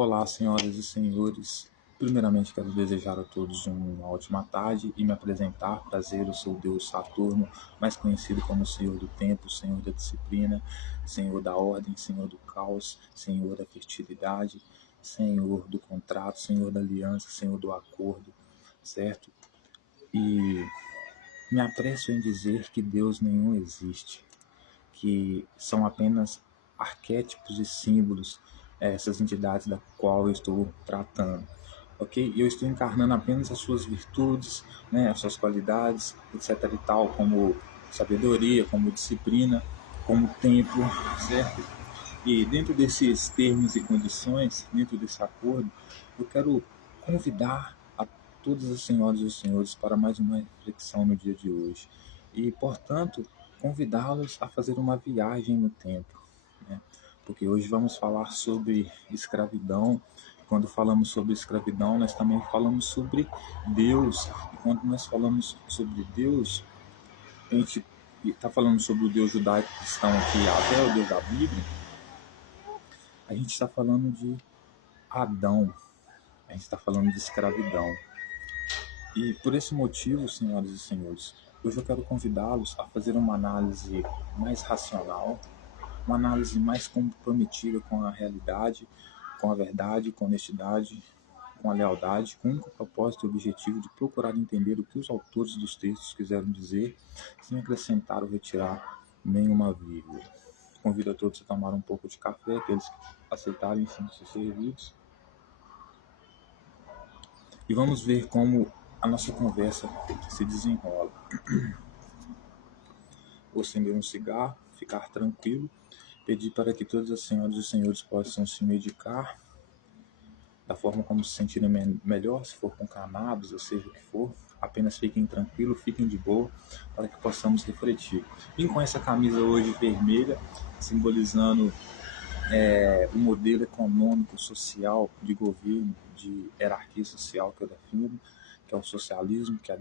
Olá, senhoras e senhores. Primeiramente, quero desejar a todos uma ótima tarde e me apresentar. Prazer, eu sou o Deus Saturno, mais conhecido como Senhor do Tempo, Senhor da Disciplina, Senhor da Ordem, Senhor do Caos, Senhor da Fertilidade, Senhor do Contrato, Senhor da Aliança, Senhor do Acordo, certo? E me apresso em dizer que Deus nenhum existe, que são apenas arquétipos e símbolos, essas entidades da qual eu estou tratando, ok? E eu estou encarnando apenas as suas virtudes, né, as suas qualidades, etc e tal, como sabedoria, como disciplina, como tempo, certo? E dentro desses termos e condições, dentro desse acordo, eu quero convidar a todas as senhoras e os senhores para mais uma reflexão no dia de hoje. E, portanto, convidá-los a fazer uma viagem no tempo, né? Porque hoje vamos falar sobre escravidão. Quando falamos sobre escravidão, nós também falamos sobre Deus. E quando nós falamos sobre Deus, a gente está falando sobre o Deus judaico cristão aqui, até o Deus da Bíblia. A gente está falando de Adão, a gente está falando de escravidão. E por esse motivo, senhoras e senhores, hoje eu quero convidá-los a fazer uma análise mais racional, uma análise mais comprometida com a realidade, com a verdade, com a honestidade, com a lealdade, com o único propósito e objetivo de procurar entender o que os autores dos textos quiseram dizer, sem acrescentar ou retirar nenhuma vírgula. Convido a todos a tomar um pouco de café, aqueles que aceitarem ser servidos. E vamos ver como a nossa conversa se desenrola. Vou acender um cigarro, ficar tranquilo, pedir para que todas as senhoras e os senhores possam se medicar da forma como se sentirem melhor, se for com cannabis, ou seja o que for. Apenas fiquem tranquilos, fiquem de boa, para que possamos refletir. Vim com essa camisa hoje vermelha, simbolizando o modelo econômico, social, de governo, de hierarquia social que eu defendo, que é o socialismo, que é a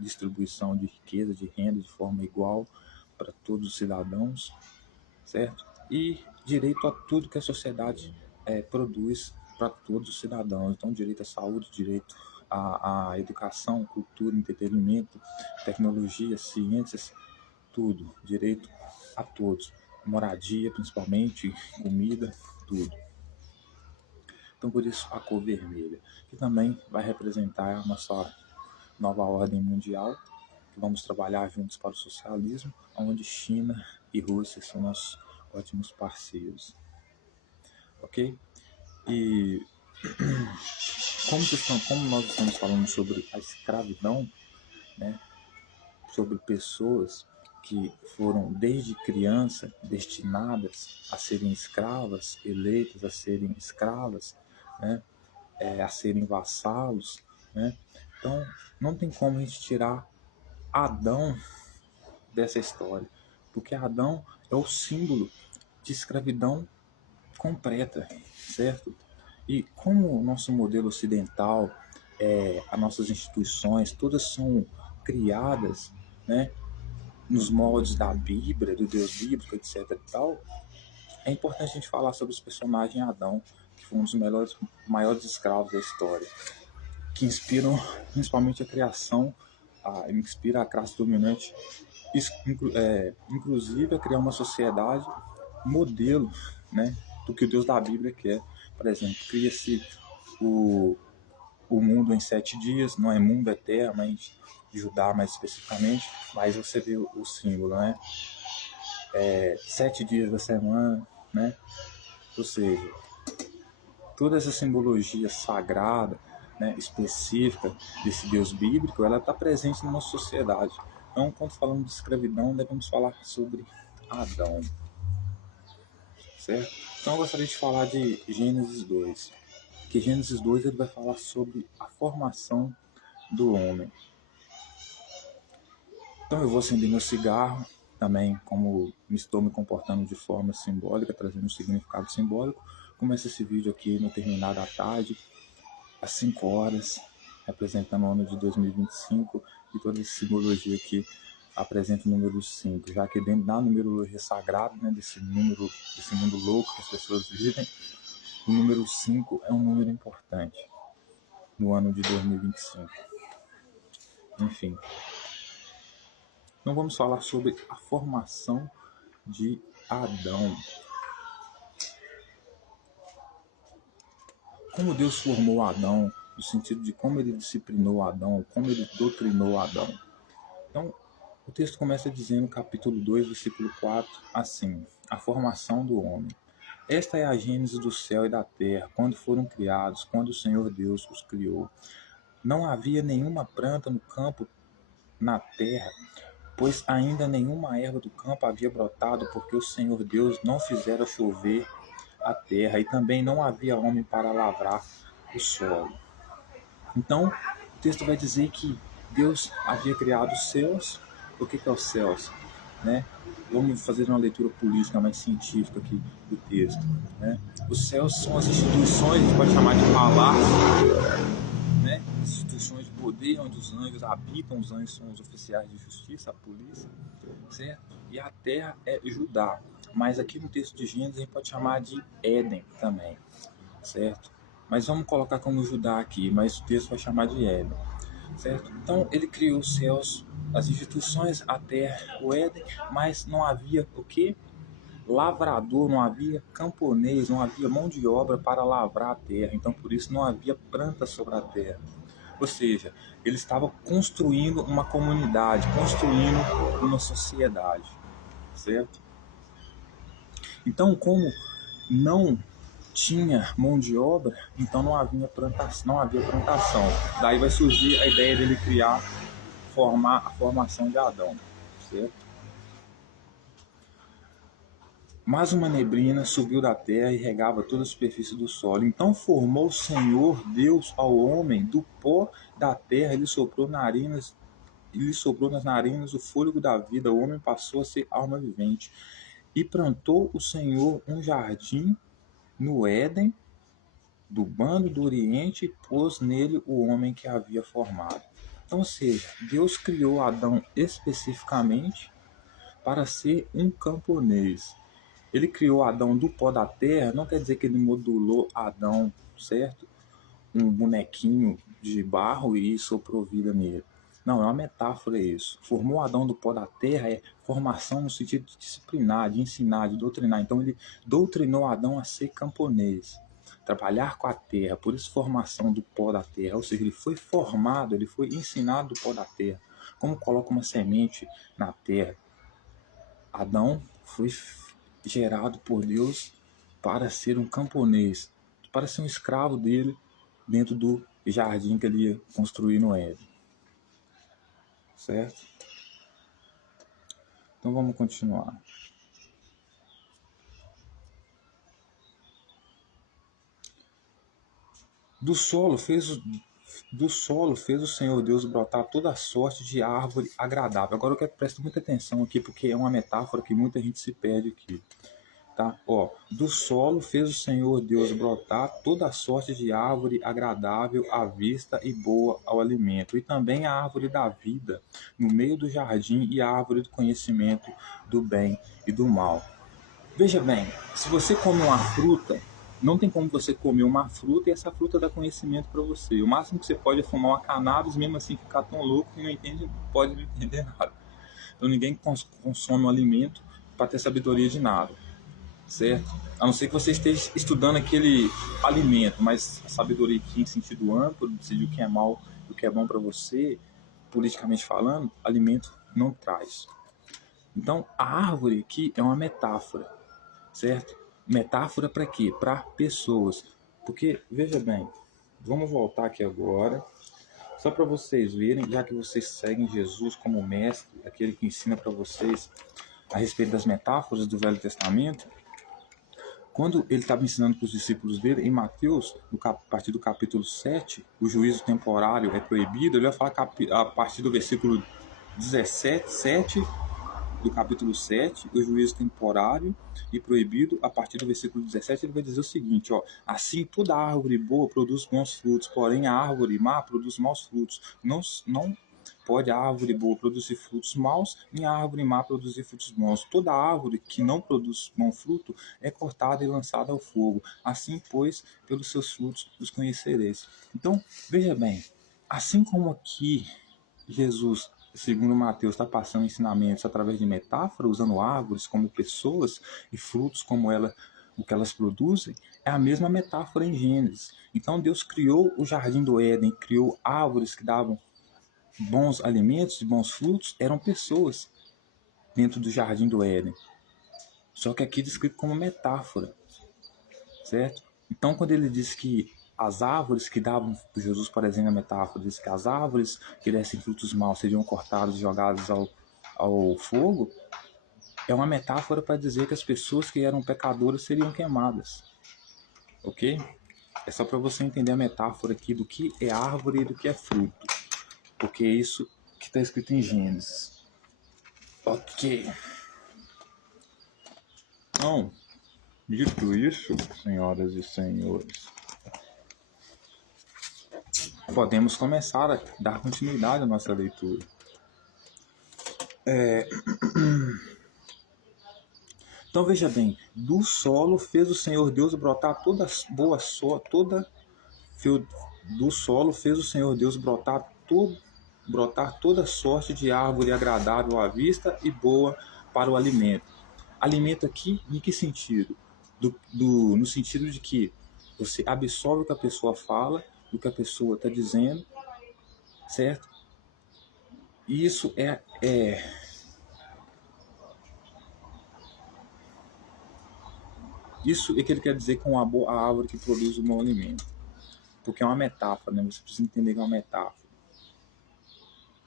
distribuição de riqueza, de renda de forma igual para todos os cidadãos, certo? E direito a tudo que a sociedade produz para todos os cidadãos. Então, direito à saúde, direito à educação, cultura, entretenimento, tecnologia, ciências, tudo. Direito a todos. Moradia, principalmente, comida, tudo. Então, por isso, a cor vermelha, que também vai representar a nossa nova ordem mundial, que vamos trabalhar juntos para o socialismo, onde China e Rússia são nossos ótimos parceiros. Ok? E como nós estamos falando sobre a escravidão, né, sobre pessoas que foram desde criança destinadas a serem escravas, eleitas a serem escravas, né, a serem vassalos, né? Então não tem como a gente tirar Adão dessa história, porque Adão é o símbolo de escravidão completa, certo? E como o nosso modelo ocidental, as nossas instituições, todas são criadas, né, nos moldes da Bíblia, do Deus bíblico, etc e tal, é importante a gente falar sobre os personagens Adão, que foi um dos maiores escravos da história, que inspiram principalmente a criação, inspira a classe dominante, inclusive a criar uma sociedade modelo, né, do que o Deus da Bíblia quer. Por exemplo, cria-se o mundo em 7 dias, não é mundo, é terra, mas Judá mais especificamente, mas você vê o símbolo, né? 7 dias da semana, né? Ou seja, toda essa simbologia sagrada, né, específica desse Deus bíblico, ela está presente na nossa sociedade. Então, quando falamos de escravidão, devemos falar sobre Adão, certo? Então, eu gostaria de falar de Gênesis 2, que Gênesis 2 ele vai falar sobre a formação do homem. Então, eu vou acender meu cigarro, também como estou me comportando de forma simbólica, trazendo um significado simbólico. Começa esse vídeo aqui no terminar da tarde, às 5 horas, representando o ano de 2025 e toda essa simbologia que apresenta o número 5, já que dentro da numerologia sagrada, né, desse mundo louco que as pessoas vivem, O número 5 é um número importante no ano de 2025. Enfim, então vamos falar sobre a formação de Adão. Como Deus formou Adão, no sentido de como ele disciplinou Adão, como ele doutrinou Adão. Então, o texto começa dizendo, capítulo 2, versículo 4, assim: a formação do homem. Esta é a gênese do céu e da terra, quando foram criados, quando o Senhor Deus os criou. Não havia nenhuma planta no campo, na terra, pois ainda nenhuma erva do campo havia brotado, porque o Senhor Deus não fizera chover a terra, e também não havia homem para lavrar o solo. Então, o texto vai dizer que Deus havia criado os céus. O que é os céus? Né? Vamos fazer uma leitura política mais científica aqui do texto. Né? Os céus são as instituições, a gente pode chamar de palácio, né? Instituições de poder, onde os anjos habitam. Os anjos são os oficiais de justiça, a polícia, certo? E a terra é Judá. Mas aqui no texto de Gênesis a gente pode chamar de Éden também, certo? Mas vamos colocar como Judá aqui, mas o texto vai chamar de Éden, certo? Então ele criou os céus, as instituições, a terra, o Éden, mas não havia o quê? Lavrador, não havia camponês, não havia mão de obra para lavrar a terra, então por isso não havia planta sobre a terra. Ou seja, ele estava construindo uma comunidade, construindo uma sociedade, certo? Então, como não tinha mão de obra, então não havia plantação. Daí vai surgir a ideia dele formar a formação de Adão, certo? Mas uma neblina subiu da terra e regava toda a superfície do solo. Então formou o Senhor Deus ao homem do pó da terra, ele soprou nas narinas o fôlego da vida. O homem passou a ser alma vivente. E plantou o Senhor um jardim no Éden, do bando do Oriente, e pôs nele o homem que havia formado. Então, ou seja, Deus criou Adão especificamente para ser um camponês. Ele criou Adão do pó da terra, não quer dizer que ele modulou Adão, certo? Um bonequinho de barro e soprou vida nele. Não, é uma metáfora isso. Formou Adão do pó da terra é formação no sentido de disciplinar, de ensinar, de doutrinar. Então ele doutrinou Adão a ser camponês, trabalhar com a terra, por isso formação do pó da terra. Ou seja, ele foi formado, ele foi ensinado do pó da terra. Como coloca uma semente na terra. Adão foi gerado por Deus para ser um camponês, para ser um escravo dele dentro do jardim que ele ia construir no Éden. Certo? Então vamos continuar. Do solo fez o Senhor Deus brotar toda a sorte de árvore agradável. Agora eu quero que preste muita atenção aqui, porque é uma metáfora que muita gente se perde aqui. Tá? Ó, do solo fez o Senhor Deus brotar toda a sorte de árvore agradável à vista e boa ao alimento, e também a árvore da vida no meio do jardim e a árvore do conhecimento do bem e do mal. Veja bem, se você come uma fruta, não tem como você comer uma fruta e essa fruta dá conhecimento para você. O máximo que você pode é fumar uma cannabis, mesmo assim ficar tão louco que não pode entender nada. Então ninguém consome um alimento para ter sabedoria de nada. Certo? A não ser que você esteja estudando aquele alimento, mas a sabedoria aqui em sentido amplo, decidir o que é mal e o que é bom para você, politicamente falando, alimento não traz. Então, a árvore aqui é uma metáfora, certo? Metáfora para quê? Para pessoas. Porque, veja bem, vamos voltar aqui agora, só para vocês verem, já que vocês seguem Jesus como mestre, aquele que ensina para vocês a respeito das metáforas do Velho Testamento. Quando ele estava ensinando para os discípulos dele, em Mateus, a partir do capítulo 7, o juízo temporário é proibido, ele vai falar a partir do versículo 17, 7 do capítulo 7, o juízo temporário e proibido. A partir do versículo 17, ele vai dizer o seguinte, ó: assim toda árvore boa produz bons frutos, porém a árvore má produz maus frutos. Não pode a árvore boa produzir frutos maus, nem a árvore má produzir frutos bons. Toda árvore que não produz bom fruto é cortada e lançada ao fogo. Assim, pois, pelos seus frutos os conhecereis. Então, veja bem, assim como aqui Jesus, segundo Mateus, está passando ensinamentos através de metáfora, usando árvores como pessoas e frutos como o que elas produzem, é a mesma metáfora em Gênesis. Então Deus criou o jardim do Éden, criou árvores que davam bons alimentos e bons frutos, eram pessoas dentro do jardim do Éden. Só que aqui é descrito como metáfora, certo? Então quando ele diz que as árvores que davam, Jesus, por exemplo, a metáfora, diz que as árvores que dessem frutos maus seriam cortadas e jogadas ao fogo, é uma metáfora para dizer que as pessoas que eram pecadoras seriam queimadas, ok? É só para você entender a metáfora aqui do que é árvore e do que é fruto, porque é isso que está escrito em Gênesis. Ok. Então, dito isso, senhoras e senhores, podemos começar a dar continuidade à nossa leitura. Então veja bem, do solo fez o Senhor Deus brotar toda boa sorte, do solo fez o Senhor Deus brotar toda sorte de árvore agradável à vista e boa para o alimento. Alimento aqui, em que sentido? No sentido de que você absorve o que a pessoa fala, o que a pessoa está dizendo, certo? E isso isso é que ele quer dizer com a árvore que produz o bom alimento. Porque é uma metáfora, né? Você precisa entender que é uma metáfora.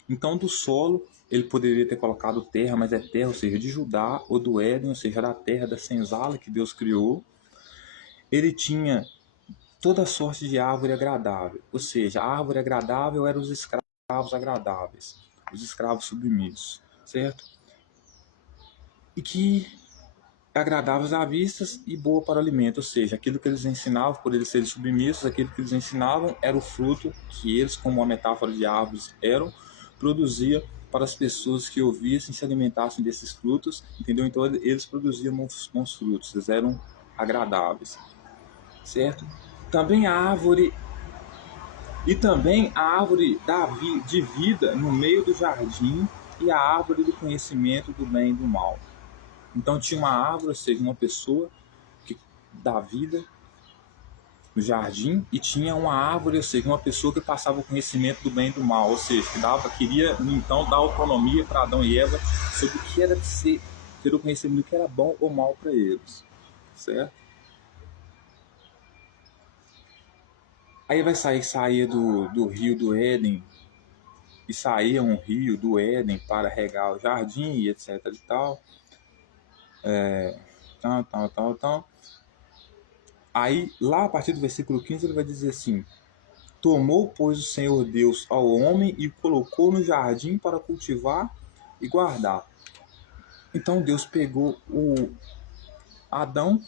Então, do solo, ele poderia ter colocado terra, mas é terra, ou seja, de Judá, ou do Éden, ou seja, da terra da senzala que Deus criou. Ele tinha toda sorte de árvore agradável, ou seja, a árvore agradável eram os escravos agradáveis, os escravos submissos, certo? E que agradáveis à vista e boa para o alimento, ou seja, aquilo que eles ensinavam, por eles serem submissos, aquilo que eles ensinavam era o fruto que eles, como uma metáfora de árvores eram, produzia para as pessoas que ouvissem e se alimentassem desses frutos, entendeu? Então eles produziam bons frutos, eles eram agradáveis, certo? Também a árvore de vida no meio do jardim e a árvore do conhecimento do bem e do mal. Então tinha uma árvore, ou seja, uma pessoa que dá vida no jardim, e tinha uma árvore, ou seja, uma pessoa que passava o conhecimento do bem e do mal, ou seja, que queria então dar autonomia para Adão e Eva sobre o que era ter o conhecimento do que era bom ou mal para eles, certo? Aí vai sair do rio do Éden, e saía um rio do Éden para regar o jardim, e etc e tal. Tal. Aí, lá a partir do versículo 15, ele vai dizer assim: tomou, pois, o Senhor Deus ao homem e o colocou no jardim para cultivar e guardar. Então Deus pegou o Adão,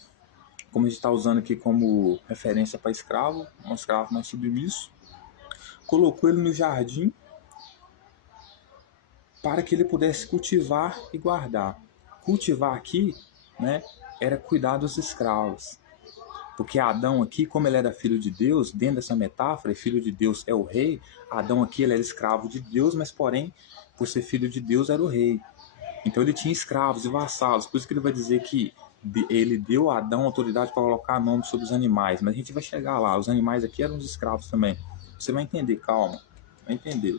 como a gente está usando aqui como referência para escravo, um escravo mais submisso, colocou ele no jardim para que ele pudesse cultivar e guardar. Cultivar aqui, né, era cuidar dos escravos. Porque Adão aqui, como ele era filho de Deus, dentro dessa metáfora, e filho de Deus é o rei, Adão aqui ele era escravo de Deus, mas porém, por ser filho de Deus, era o rei. Então ele tinha escravos e vassalos, por isso que ele vai dizer que ele deu a Adão autoridade para colocar nome sobre os animais, mas a gente vai chegar lá, os animais aqui eram os escravos também. Você vai entender, calma, vai entender.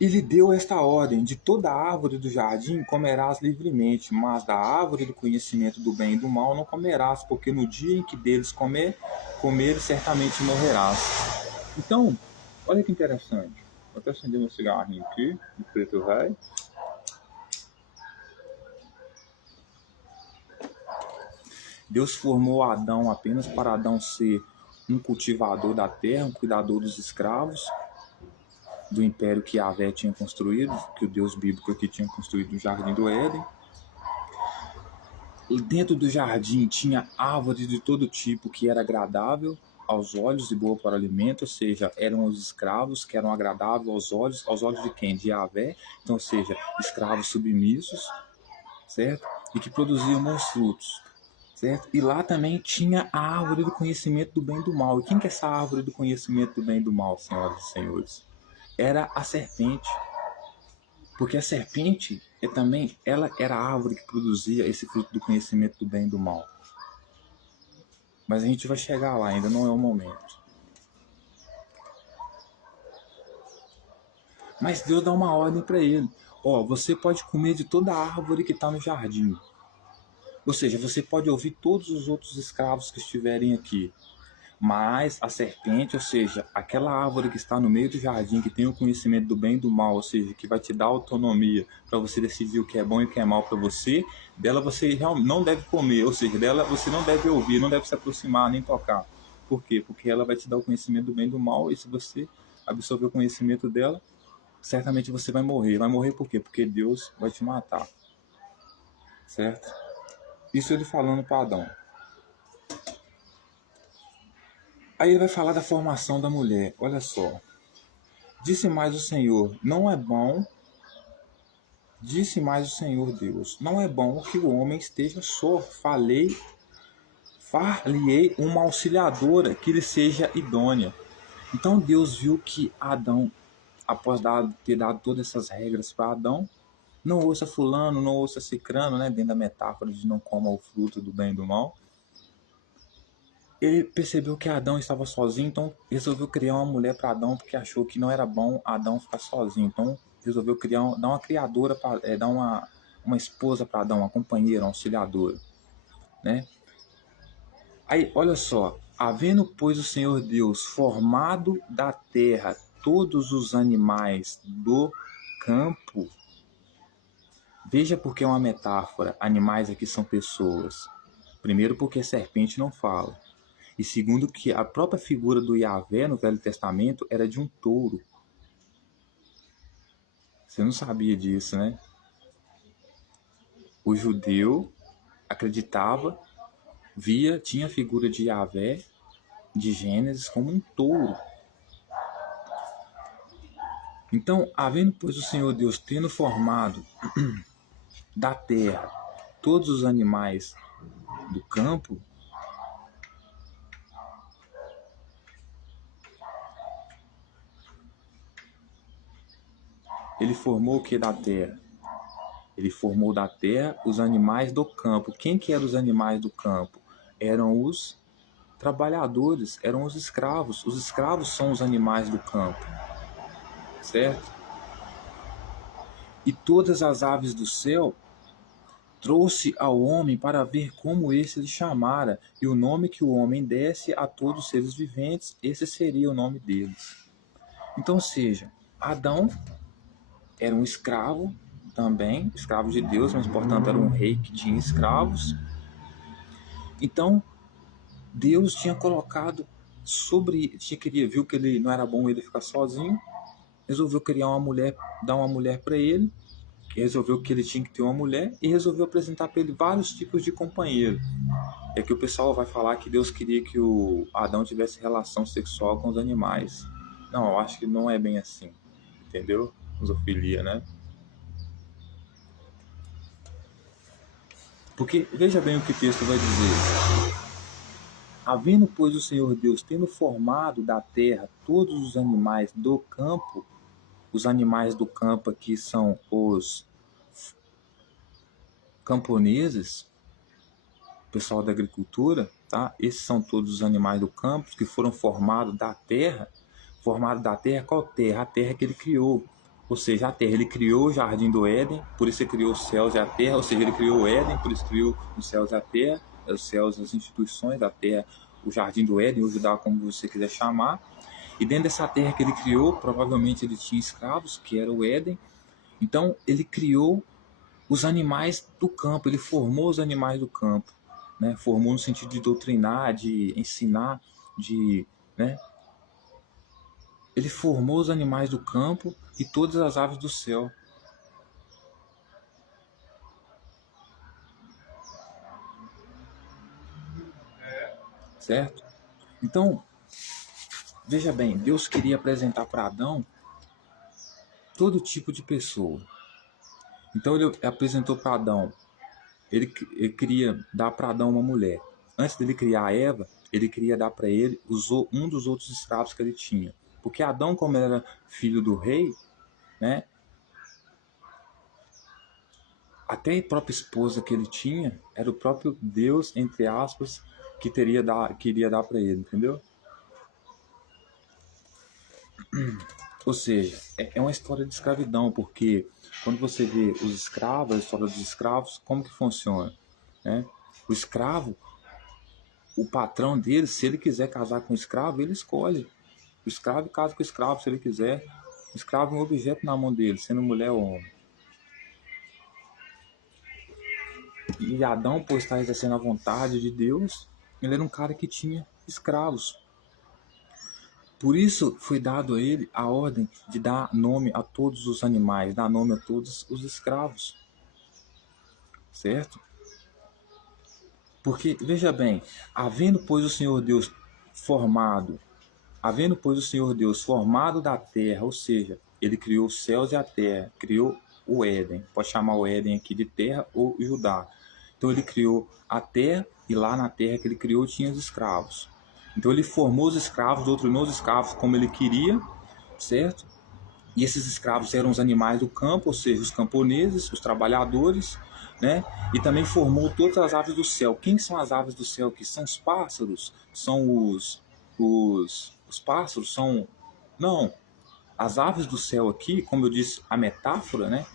E lhe deu esta ordem: de toda árvore do jardim comerás livremente, mas da árvore do conhecimento do bem e do mal não comerás, porque no dia em que deles comeres, certamente morrerás. Então, olha que interessante. Vou até acender meu cigarrinho aqui, de preto velho. Deus formou Adão apenas para Adão ser um cultivador da terra, um cuidador dos escravos, do império que Yahvé tinha construído, que o Deus bíblico aqui tinha construído no Jardim do Éden. E dentro do jardim tinha árvores de todo tipo que era agradável, aos olhos e boa para o alimento, ou seja, eram os escravos que eram agradáveis aos olhos de quem? De Yahvé, então, ou seja, escravos submissos, certo? E que produziam bons frutos, certo? E lá também tinha a árvore do conhecimento do bem e do mal. E quem que é essa árvore do conhecimento do bem e do mal, senhoras e senhores? Era a serpente. Porque a serpente também, ela era a árvore que produzia esse fruto do conhecimento do bem e do mal. Mas a gente vai chegar lá, ainda não é o momento. Mas Deus dá uma ordem para ele. Ó, você pode comer de toda a árvore que está no jardim. Ou seja, você pode ouvir todos os outros escravos que estiverem aqui. Mas a serpente, ou seja, aquela árvore que está no meio do jardim, que tem o conhecimento do bem e do mal, ou seja, que vai te dar autonomia para você decidir o que é bom e o que é mal para você, dela você não deve comer, ou seja, dela você não deve ouvir, não deve se aproximar, nem tocar. Por quê? Porque ela vai te dar o conhecimento do bem e do mal, e se você absorver o conhecimento dela, certamente você vai morrer. Vai morrer por quê? Porque Deus vai te matar. Certo? Isso ele falando para Adão. Aí ele vai falar da formação da mulher. Olha só. Disse mais o Senhor, não é bom. Disse mais o Senhor Deus, não é bom que o homem esteja só. Far-lhe-ei uma auxiliadora que lhe seja idônea. Então Deus viu que Adão, após ter dado todas essas regras para Adão, não ouça fulano, não ouça cicrano, né, dentro da metáfora de não coma o fruto do bem e do mal. Ele percebeu que Adão estava sozinho, então resolveu criar uma mulher para Adão, porque achou que não era bom Adão ficar sozinho. Então resolveu dar uma criadora, dar uma esposa para Adão, uma companheira, uma auxiliadora, né? Aí, olha só, havendo, pois, o Senhor Deus formado da terra todos os animais do campo. Veja porque é uma metáfora, animais aqui são pessoas. Primeiro porque serpente não fala. E segundo que a própria figura do Yahvé no Velho Testamento era de um touro. Você não sabia disso, né? O judeu acreditava, tinha a figura de Yahvé, de Gênesis, como um touro. Então, havendo, pois, o Senhor Deus tendo formado da terra todos os animais do campo, ele formou o que da terra? Ele formou da terra os animais do campo. Quem que eram os animais do campo? Eram os trabalhadores, eram os escravos. Os escravos são os animais do campo, certo? E todas as aves do céu trouxe ao homem para ver como esse lhe chamara, e o nome que o homem desse a todos os seres viventes, esse seria o nome deles. Então, ou seja, Adão era um escravo também, escravo de Deus, mas portanto era um rei que tinha escravos. Então, Deus tinha colocado viu que ele não era bom ele ficar sozinho, resolveu criar uma mulher, dar uma mulher para ele, resolveu que ele tinha que ter uma mulher e resolveu apresentar para ele vários tipos de companheiro. É que o pessoal vai falar que Deus queria que o Adão tivesse relação sexual com os animais. Não, eu acho que não é bem assim, entendeu? Zoofilia, né? Porque veja bem o que o texto vai dizer. Havendo, pois, o Senhor Deus, tendo formado da terra todos os animais do campo, os animais do campo aqui são os camponeses, pessoal da agricultura, tá? Esses são todos os animais do campo que foram formados da terra. Formado da terra, qual terra? A terra que ele criou. Ou seja, a terra, ele criou o jardim do Éden, por isso ele criou os céus e a terra, ou seja, ele criou o Éden, por isso criou os céus e a terra, os céus, as instituições da terra, o jardim do Éden, ou Judá, como você quiser chamar. E dentro dessa terra que ele criou, provavelmente ele tinha escravos, que era o Éden. Então, ele criou os animais do campo, ele formou os animais do campo, né? Formou no sentido de doutrinar, de ensinar, né? Ele formou os animais do campo e todas as aves do céu. Certo? Então, Veja bem, Deus queria apresentar para Adão todo tipo de pessoa. Então ele apresentou para Adão, ele queria dar para Adão uma mulher. Antes dele criar a Eva, ele queria dar para ele um dos outros escravos que ele tinha. Porque Adão, como era filho do rei, né, até a própria esposa que ele tinha era o próprio Deus, entre aspas, que queria dar para ele, entendeu? Ou seja, é uma história de escravidão, porque quando você vê os escravos, a história dos escravos, como que funciona? Né? O escravo, o patrão dele, se ele quiser casar com o escravo, ele escolhe. O escravo casa com o escravo se ele quiser. O escravo é um objeto na mão dele, sendo mulher ou homem. E Adão, por estar exercendo a vontade de Deus, ele era um cara que tinha escravos. Por isso foi dado a ele a ordem de dar nome a todos os animais, dar nome a todos os escravos. Certo? Porque, veja bem, havendo pois o Senhor Deus formado da terra, ou seja, ele criou os céus e a terra, criou o Éden, pode chamar o Éden aqui de terra ou Judá. Então ele criou a terra e lá na terra que ele criou tinha os escravos. Então ele formou os escravos, doutrinou os escravos como ele queria, certo? E esses escravos eram os animais do campo, ou seja, os camponeses, os trabalhadores, né? E também formou todas as aves do céu. Quem são as aves do céu aqui? São os pássaros? São os pássaros? São... Não, as aves do céu aqui, como eu disse, a metáfora, né?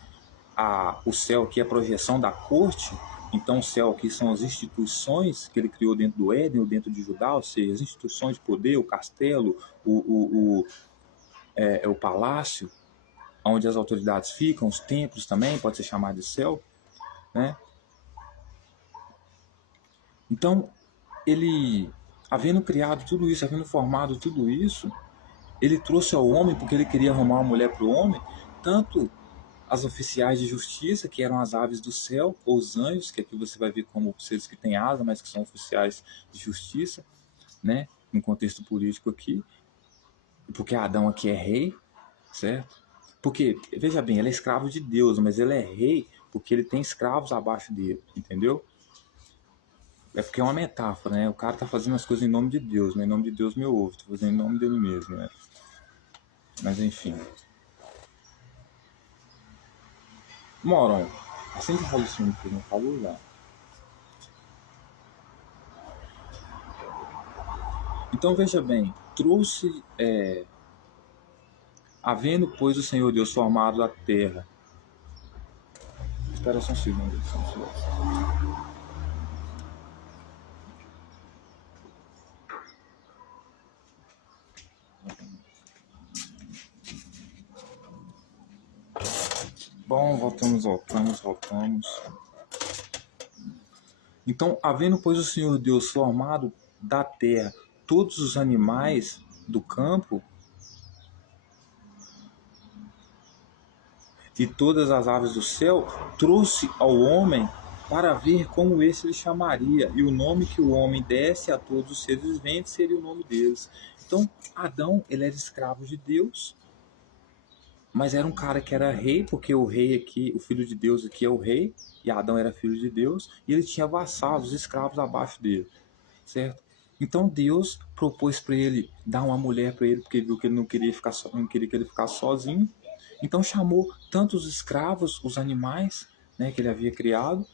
O céu aqui é a projeção da corte, então o céu aqui são as instituições que ele criou dentro do Éden ou dentro de Judá, ou seja, as instituições de poder, o castelo, o palácio, onde as autoridades ficam, os templos também, pode ser chamado de céu, né? Então, ele, havendo criado tudo isso, havendo formado tudo isso, ele trouxe ao homem, porque ele queria arrumar uma mulher para o homem, tanto as oficiais de justiça, que eram as aves do céu, ou os anjos, que aqui você vai ver como seres que têm asa, mas que são oficiais de justiça, né? No contexto político aqui, porque Adão aqui é rei, certo? Porque, veja bem, ele é escravo de Deus, mas ele é rei porque ele tem escravos abaixo dele, entendeu? É porque é uma metáfora, né? O cara tá fazendo as coisas em nome de Deus, né? Em nome de Deus me ouve, tô fazendo em nome dele mesmo, né? Mas enfim. Moron, assim de raciocínio que não falou já. Então veja bem, trouxe, havendo pois o Senhor Deus formado a terra. Espera só um segundo, só um segundo. Bom, voltamos. Então, havendo pois o Senhor Deus formado da terra todos os animais do campo e todas as aves do céu, trouxe ao homem para ver como esse lhe chamaria, e o nome que o homem desse a todos os seres viventes seria o nome deles. Então, Adão, ele era escravo de Deus, mas era um cara que era rei, porque o rei aqui, o filho de Deus aqui é o rei, e Adão era filho de Deus, e ele tinha vassalos, escravos abaixo dele, certo? Então Deus propôs para ele dar uma mulher para ele, porque viu que ele não queria que ele ficasse sozinho. Então chamou tanto os escravos, os animais, né, que ele havia criado,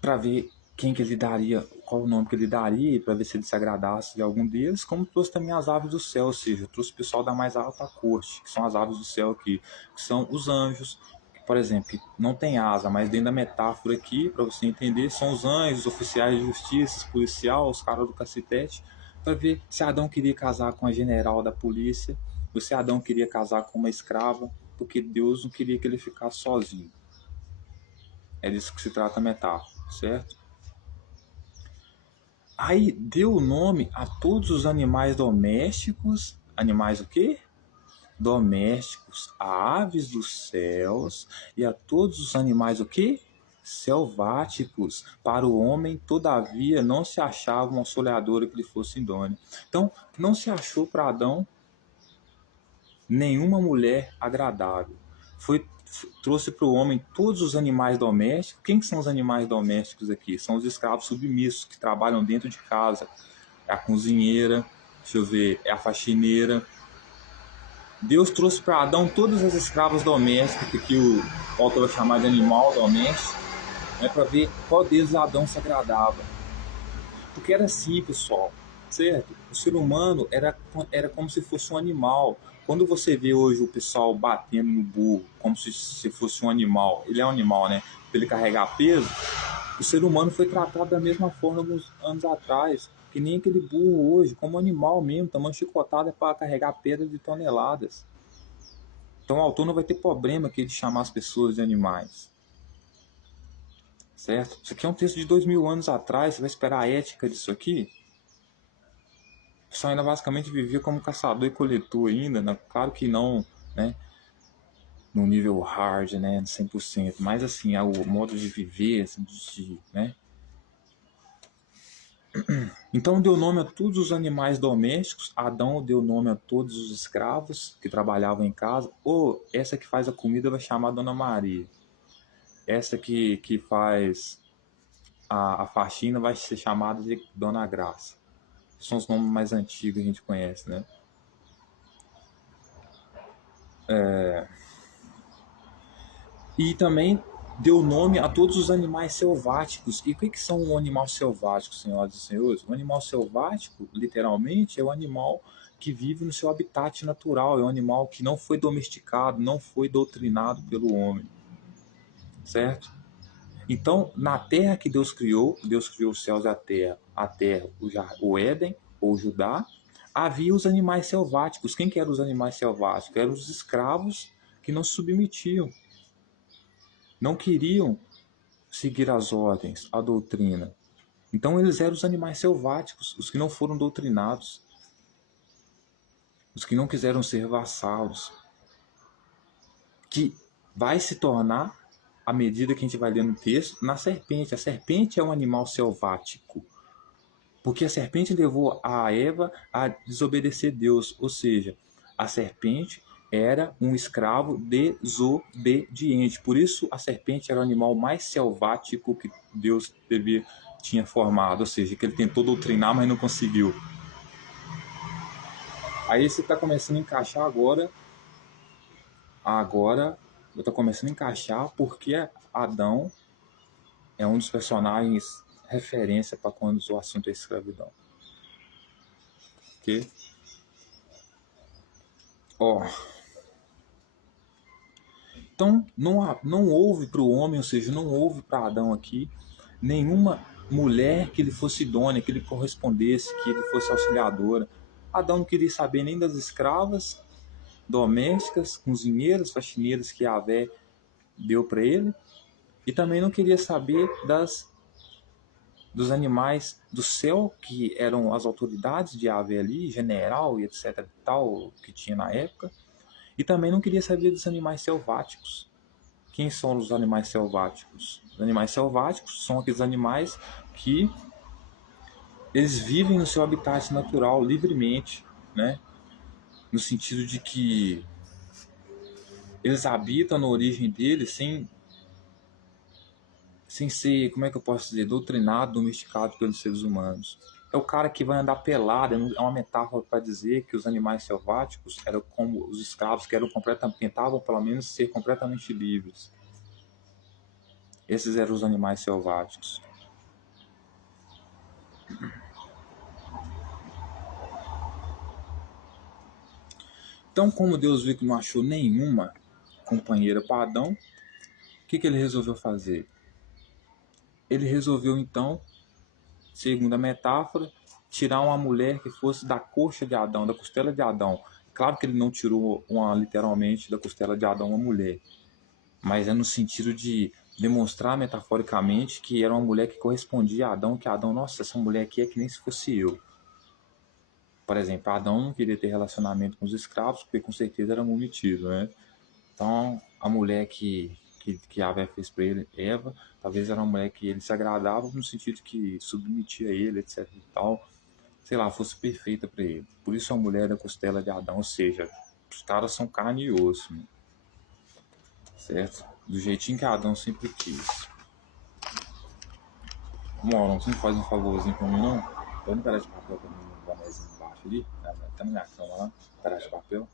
para ver quem que ele daria, qual o nome que ele daria, para ver se ele se agradasse de algum deles, como trouxe também as aves do céu, ou seja, trouxe o pessoal da mais alta corte, que são as aves do céu aqui, que são os anjos, que, por exemplo, que não tem asa, mas dentro da metáfora aqui, para você entender, são os anjos, os oficiais de justiça, os policiais, os caras do cacetete, para ver se Adão queria casar com a general da polícia, ou se Adão queria casar com uma escrava, porque Deus não queria que ele ficasse sozinho. É disso que se trata a metáfora, certo? Aí deu o nome a todos os animais domésticos. Animais o quê? Domésticos, a aves dos céus e a todos os animais o quê? selváticos. Para o homem, todavia, não se achava uma soleadora que lhe fosse idônea. Então, não se achou para Adão nenhuma mulher agradável. Trouxe para o homem todos os animais domésticos. Quem que são os animais domésticos aqui? São os escravos submissos que trabalham dentro de casa. É a cozinheira, deixa eu ver, é a faxineira. Deus trouxe para Adão todas as escravas domésticas que o autor vai chamar de animal doméstico, né, para ver qual deles Adão se agradava. Porque era assim, pessoal, certo? O ser humano era como se fosse um animal. Quando você vê hoje o pessoal batendo no burro como se fosse um animal, ele é um animal, né? Para ele carregar peso, o ser humano foi tratado da mesma forma alguns anos atrás, que nem aquele burro hoje, como animal mesmo, tamanho chicotado é para carregar pedras de toneladas. Então o autor não vai ter problema aqui de chamar as pessoas de animais. Certo? Isso aqui é um texto de 2000 anos atrás, você vai esperar a ética disso aqui? O pessoal ainda basicamente vivia como caçador e coletor ainda, né? Claro que não, né, no nível hard, né, 100%, mas assim, é o modo de viver, assim, né? Então deu nome a todos os animais domésticos, Adão deu nome a todos os escravos que trabalhavam em casa, ou essa que faz a comida vai chamar Dona Maria, essa que faz a faxina vai ser chamada de Dona Graça. São os nomes mais antigos que a gente conhece, né? E também deu nome a todos os animais selváticos. E o que são um animal selvático, senhoras e senhores? Um animal selvático, literalmente, é um animal que vive no seu habitat natural, é um animal que não foi domesticado, não foi doutrinado pelo homem, certo? Então, na terra que Deus criou os céus e a terra, o Éden, ou Judá, havia os animais selváticos. Quem que eram os animais selváticos? Eram os escravos que não se submetiam, não queriam seguir as ordens, a doutrina. Então eles eram os animais selváticos, os que não foram doutrinados, os que não quiseram ser vassalos, que vai se tornar, à medida que a gente vai lendo o texto, na serpente. A serpente é um animal selvático, porque a serpente levou a Eva a desobedecer Deus, ou seja, a serpente era um escravo desobediente. Por isso a serpente era o animal mais selvático que Deus tinha formado, ou seja, que ele tentou doutrinar, mas não conseguiu. Aí você está começando a encaixar agora eu estou começando a encaixar porque Adão é um dos personagens referência para quando o assunto é escravidão. Ok? Ó. Então, não houve para o homem, ou seja, não houve para Adão aqui nenhuma mulher que lhe fosse idônea, que lhe correspondesse, que lhe fosse auxiliadora. Adão não queria saber nem das escravas domésticas, cozinheiras, faxineiras que Yahvé deu para ele, e também não queria saber dos animais do céu, que eram as autoridades de Yahvé ali, general e etc. tal, que tinha na época, e também não queria saber dos animais selváticos. Quem são os animais selváticos? Os animais selváticos são aqueles animais que eles vivem no seu habitat natural livremente, né? No sentido de que eles habitam na origem deles sem ser, como é que eu posso dizer, doutrinado, domesticado pelos seres humanos. É o cara que vai andar pelado, é uma metáfora para dizer que os animais selváticos eram como os escravos que tentavam pelo menos ser completamente livres. Esses eram os animais selváticos. Então, como Deus viu que não achou nenhuma companheira para Adão, o que ele resolveu fazer? Ele resolveu, então, segundo a metáfora, tirar uma mulher que fosse da coxa de Adão, da costela de Adão. Claro que ele não tirou literalmente da costela de Adão uma mulher, mas é no sentido de demonstrar metaforicamente que era uma mulher que correspondia a Adão, que Adão, nossa, essa mulher aqui é que nem se fosse eu. Por exemplo, Adão não queria ter relacionamento com os escravos, porque com certeza era mumitido, né? Então, a mulher que que Yahvé fez para ele, Eva, talvez era uma mulher que ele se agradava no sentido que submetia a ele, etc e tal, sei lá, fosse perfeita para ele. Por isso a mulher da costela de Adão, ou seja, os caras são carne e osso, né? Certo? Do jeitinho que Adão sempre quis. Morão, você não faz um favorzinho pra mim, não? Pega um pedaço de papel pra mim no bonézinho embaixo ali, tá na minha cama lá, um pedaço de papel.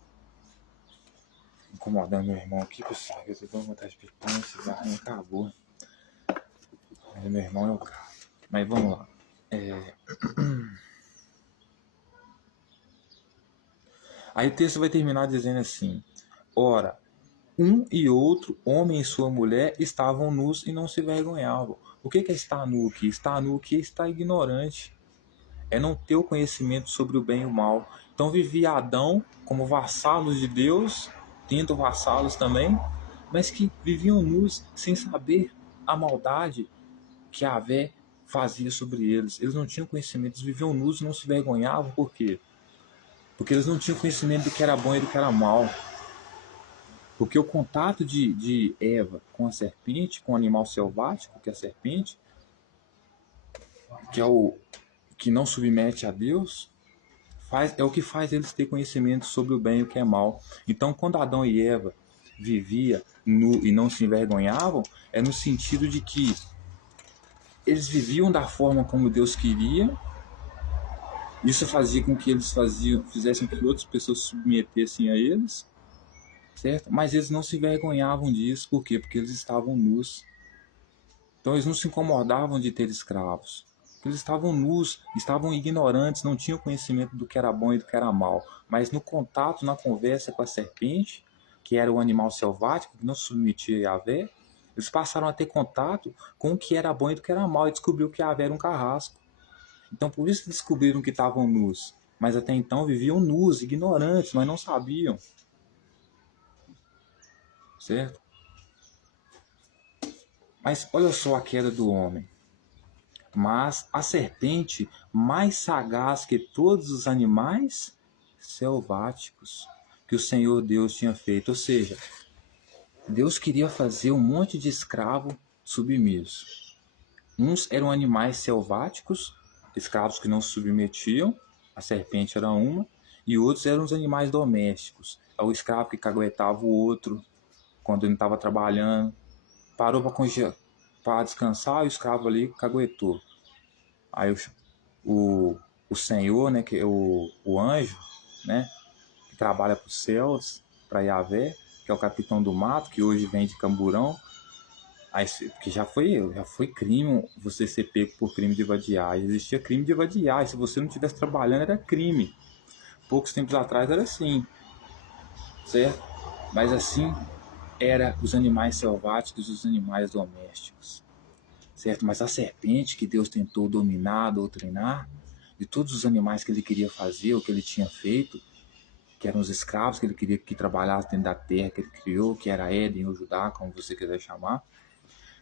Incomodando meu irmão aqui, pessoal, eu tô com vontade de pitar, esse cigarro não acabou. Mas meu irmão é o cara. Mas vamos lá. Aí o texto vai terminar dizendo assim: ora, um e outro, homem e sua mulher, estavam nus e não se vergonhavam. O que é estar nu aqui? Estar nu aqui é estar ignorante. É não ter o conhecimento sobre o bem e o mal. Então vivia Adão como vassalos de Deus, tendo vassalos também, mas que viviam nus sem saber a maldade que Yahvé fazia sobre eles. Eles não tinham conhecimento, eles viviam nus e não se vergonhavam. Por quê? Porque eles não tinham conhecimento do que era bom e do que era mal. Porque o contato de Eva com a serpente, com o animal selvático, que é a serpente, que é o que não submete a Deus, é o que faz eles ter conhecimento sobre o bem e o que é mal. Então, quando Adão e Eva viviam nu e não se envergonhavam, é no sentido de que eles viviam da forma como Deus queria. Isso fazia com que eles fizessem que outras pessoas se submetessem a eles, certo? Mas eles não se envergonhavam disso. Por quê? Porque eles estavam nus. Então eles não se incomodavam de ter escravos. Eles estavam nus, estavam ignorantes, não tinham conhecimento do que era bom e do que era mal. Mas no contato, na conversa com a serpente, que era o animal selvático, que não se submetia a Yahvé, eles passaram a ter contato com o que era bom e do que era mal, e descobriu que Yahvé era um carrasco. Então por isso descobriram que estavam nus. Mas até então viviam nus, ignorantes, mas não sabiam. Certo? Mas olha só a queda do homem. Mas a serpente, mais sagaz que todos os animais selváticos que o Senhor Deus tinha feito. Ou seja, Deus queria fazer um monte de escravo submisso. Uns eram animais selváticos, escravos que não se submetiam, a serpente era uma, e outros eram os animais domésticos. É o escravo que caguetava o outro quando ele estava trabalhando, parou para descansar, o escravo ali caguetou. Aí o Senhor, né, que é o anjo, né, que trabalha para os céus, para Yahvé, que é o capitão do mato, que hoje vem de Camburão, aí, que já foi crime você ser pego por crime de vadiagem. Existia crime de vadiagem, se você não estivesse trabalhando era crime. Poucos tempos atrás era assim, certo? Mas assim era os animais selváticos e os animais domésticos. Certo? Mas a serpente que Deus tentou dominar, doutrinar, de todos os animais que ele queria fazer, o que ele tinha feito, que eram os escravos que ele queria que trabalhassem dentro da terra que ele criou, que era Éden ou Judá, como você quiser chamar,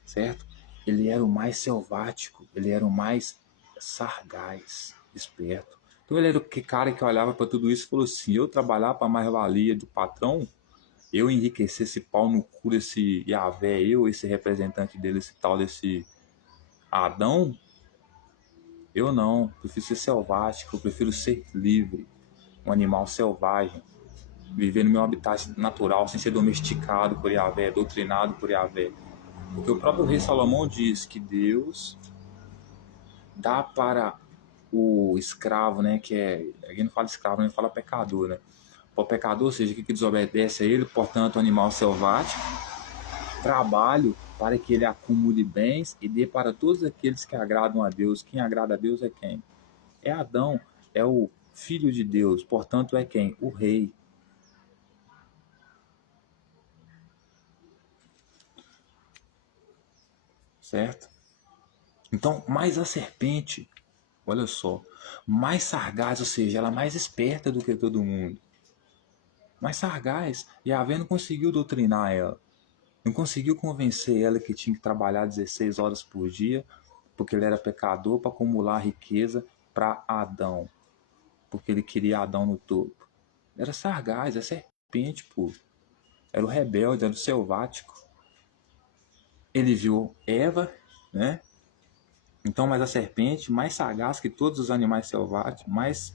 certo? Ele era o mais selvático, ele era o mais sagaz, esperto. Então ele era o cara que olhava para tudo isso e falou assim: eu trabalhar para a mais-valia do patrão, eu enriquecer esse pau no cu desse Yahvé, eu, esse representante dele, esse tal desse Adão, eu não, prefiro ser selvático, eu prefiro ser livre, um animal selvagem, viver no meu habitat natural, sem ser domesticado por Yahvé, doutrinado por Yahvé. Porque o próprio rei Salomão diz que Deus dá para o escravo, né, que é, aqui não fala escravo, nem fala pecador, né, para o pecador, ou seja, que desobedece a ele, portanto, animal selvático, trabalho para que ele acumule bens e dê para todos aqueles que agradam a Deus. Quem agrada a Deus é quem? É Adão, é o filho de Deus, portanto é quem? O rei. Certo? Então, mais a serpente, olha só, mais sagaz, ou seja, ela é mais esperta do que todo mundo. Mais sagaz, e a Yahvé não conseguiu doutrinar ela. Não conseguiu convencer ela que tinha que trabalhar 16 horas por dia, porque ele era pecador, para acumular riqueza para Adão. Porque ele queria Adão no topo. Era sagaz, é serpente, pô. Era o rebelde, era o selvático. ele viu Eva, né? Então, mas a serpente, mais sagaz que todos os animais selváticos,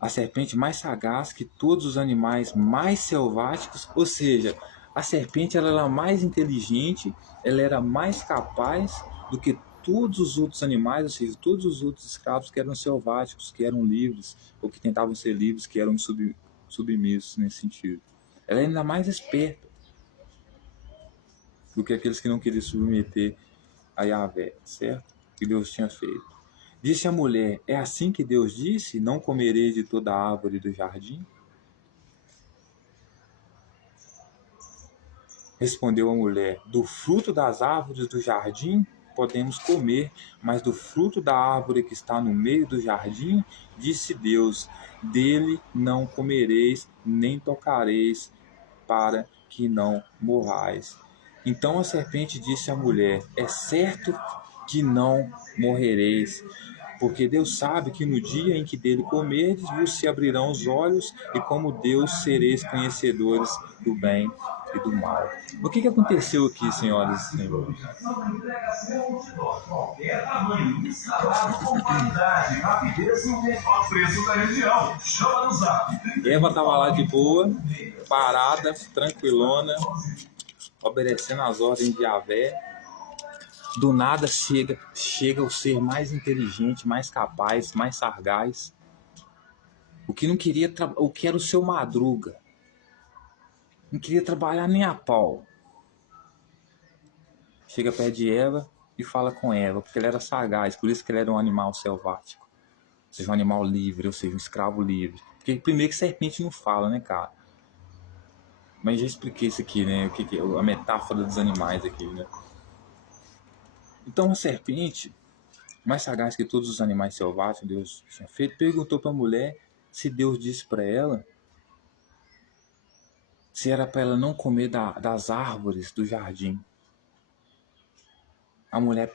a serpente mais sagaz que todos os animais mais selváticos, ou seja, a serpente ela era mais inteligente, ela era mais capaz do que todos os outros animais, ou seja, todos os outros escravos que eram selváticos, que eram livres, ou que tentavam ser livres, que eram submissos nesse sentido. Ela é ainda mais esperta do que aqueles que não queriam submeter a Yahvé, certo? Que Deus tinha feito. Disse a mulher: é assim que Deus disse, não comereis de toda a árvore do jardim? Respondeu a mulher: do fruto das árvores do jardim podemos comer, mas do fruto da árvore que está no meio do jardim, disse Deus: dele não comereis, nem tocareis, para que não morrais. Então a serpente disse à mulher: é certo que não morrereis, porque Deus sabe que no dia em que dele comerdes, vos se abrirão os olhos, e como Deus sereis conhecedores do bem e do mal. O que aconteceu aqui, senhoras e senhores? Eva estava lá de boa, parada, tranquilona, obedecendo às ordens de Yahvé. Do nada chega o ser mais inteligente, mais capaz, mais sagaz. O que não queria, o que era o seu Madruga. Não queria trabalhar nem a pau. Chega perto de Eva e fala com Eva, porque ele era sagaz, por isso que ele era um animal selvático. Ou seja, um animal livre, ou seja, um escravo livre. Porque primeiro que serpente não fala, né, cara? Mas já expliquei isso aqui, né? A metáfora dos animais aqui, né? Então a serpente, mais sagaz que todos os animais selvagens que Deus tinha feito, perguntou para a mulher se Deus disse para ela se era para ela não comer das árvores do jardim. A mulher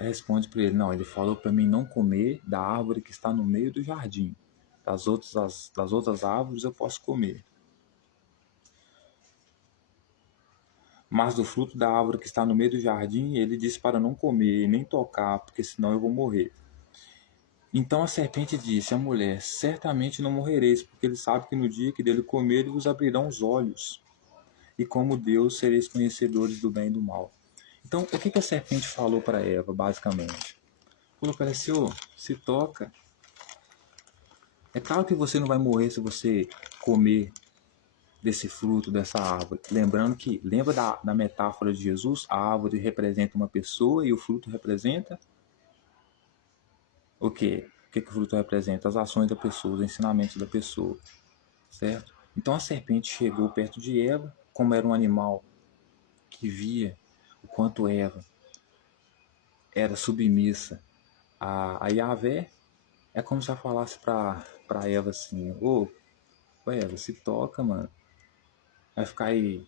responde para ele: não, ele falou para mim não comer da árvore que está no meio do jardim. Das outras árvores eu posso comer. Mas do fruto da árvore que está no meio do jardim, ele disse para não comer e nem tocar, porque senão eu vou morrer. Então a serpente disse à mulher: certamente não morrereis, porque ele sabe que no dia que dele comer, vos abrirão os olhos. E como Deus, sereis conhecedores do bem e do mal. Então, o que a serpente falou para Eva, basicamente? Falou para ela: Senhor, se toca. É claro que você não vai morrer se você comer desse fruto, dessa árvore. Lembrando que, lembra da metáfora de Jesus? A árvore representa uma pessoa e o fruto representa o quê? O que o fruto representa? As ações da pessoa, os ensinamentos da pessoa, certo? Então a serpente chegou perto de Eva, como era um animal que via o quanto Eva era submissa a Yahvé, é como se ela falasse pra Eva assim: ô Eva, se toca, mano. Vai ficar aí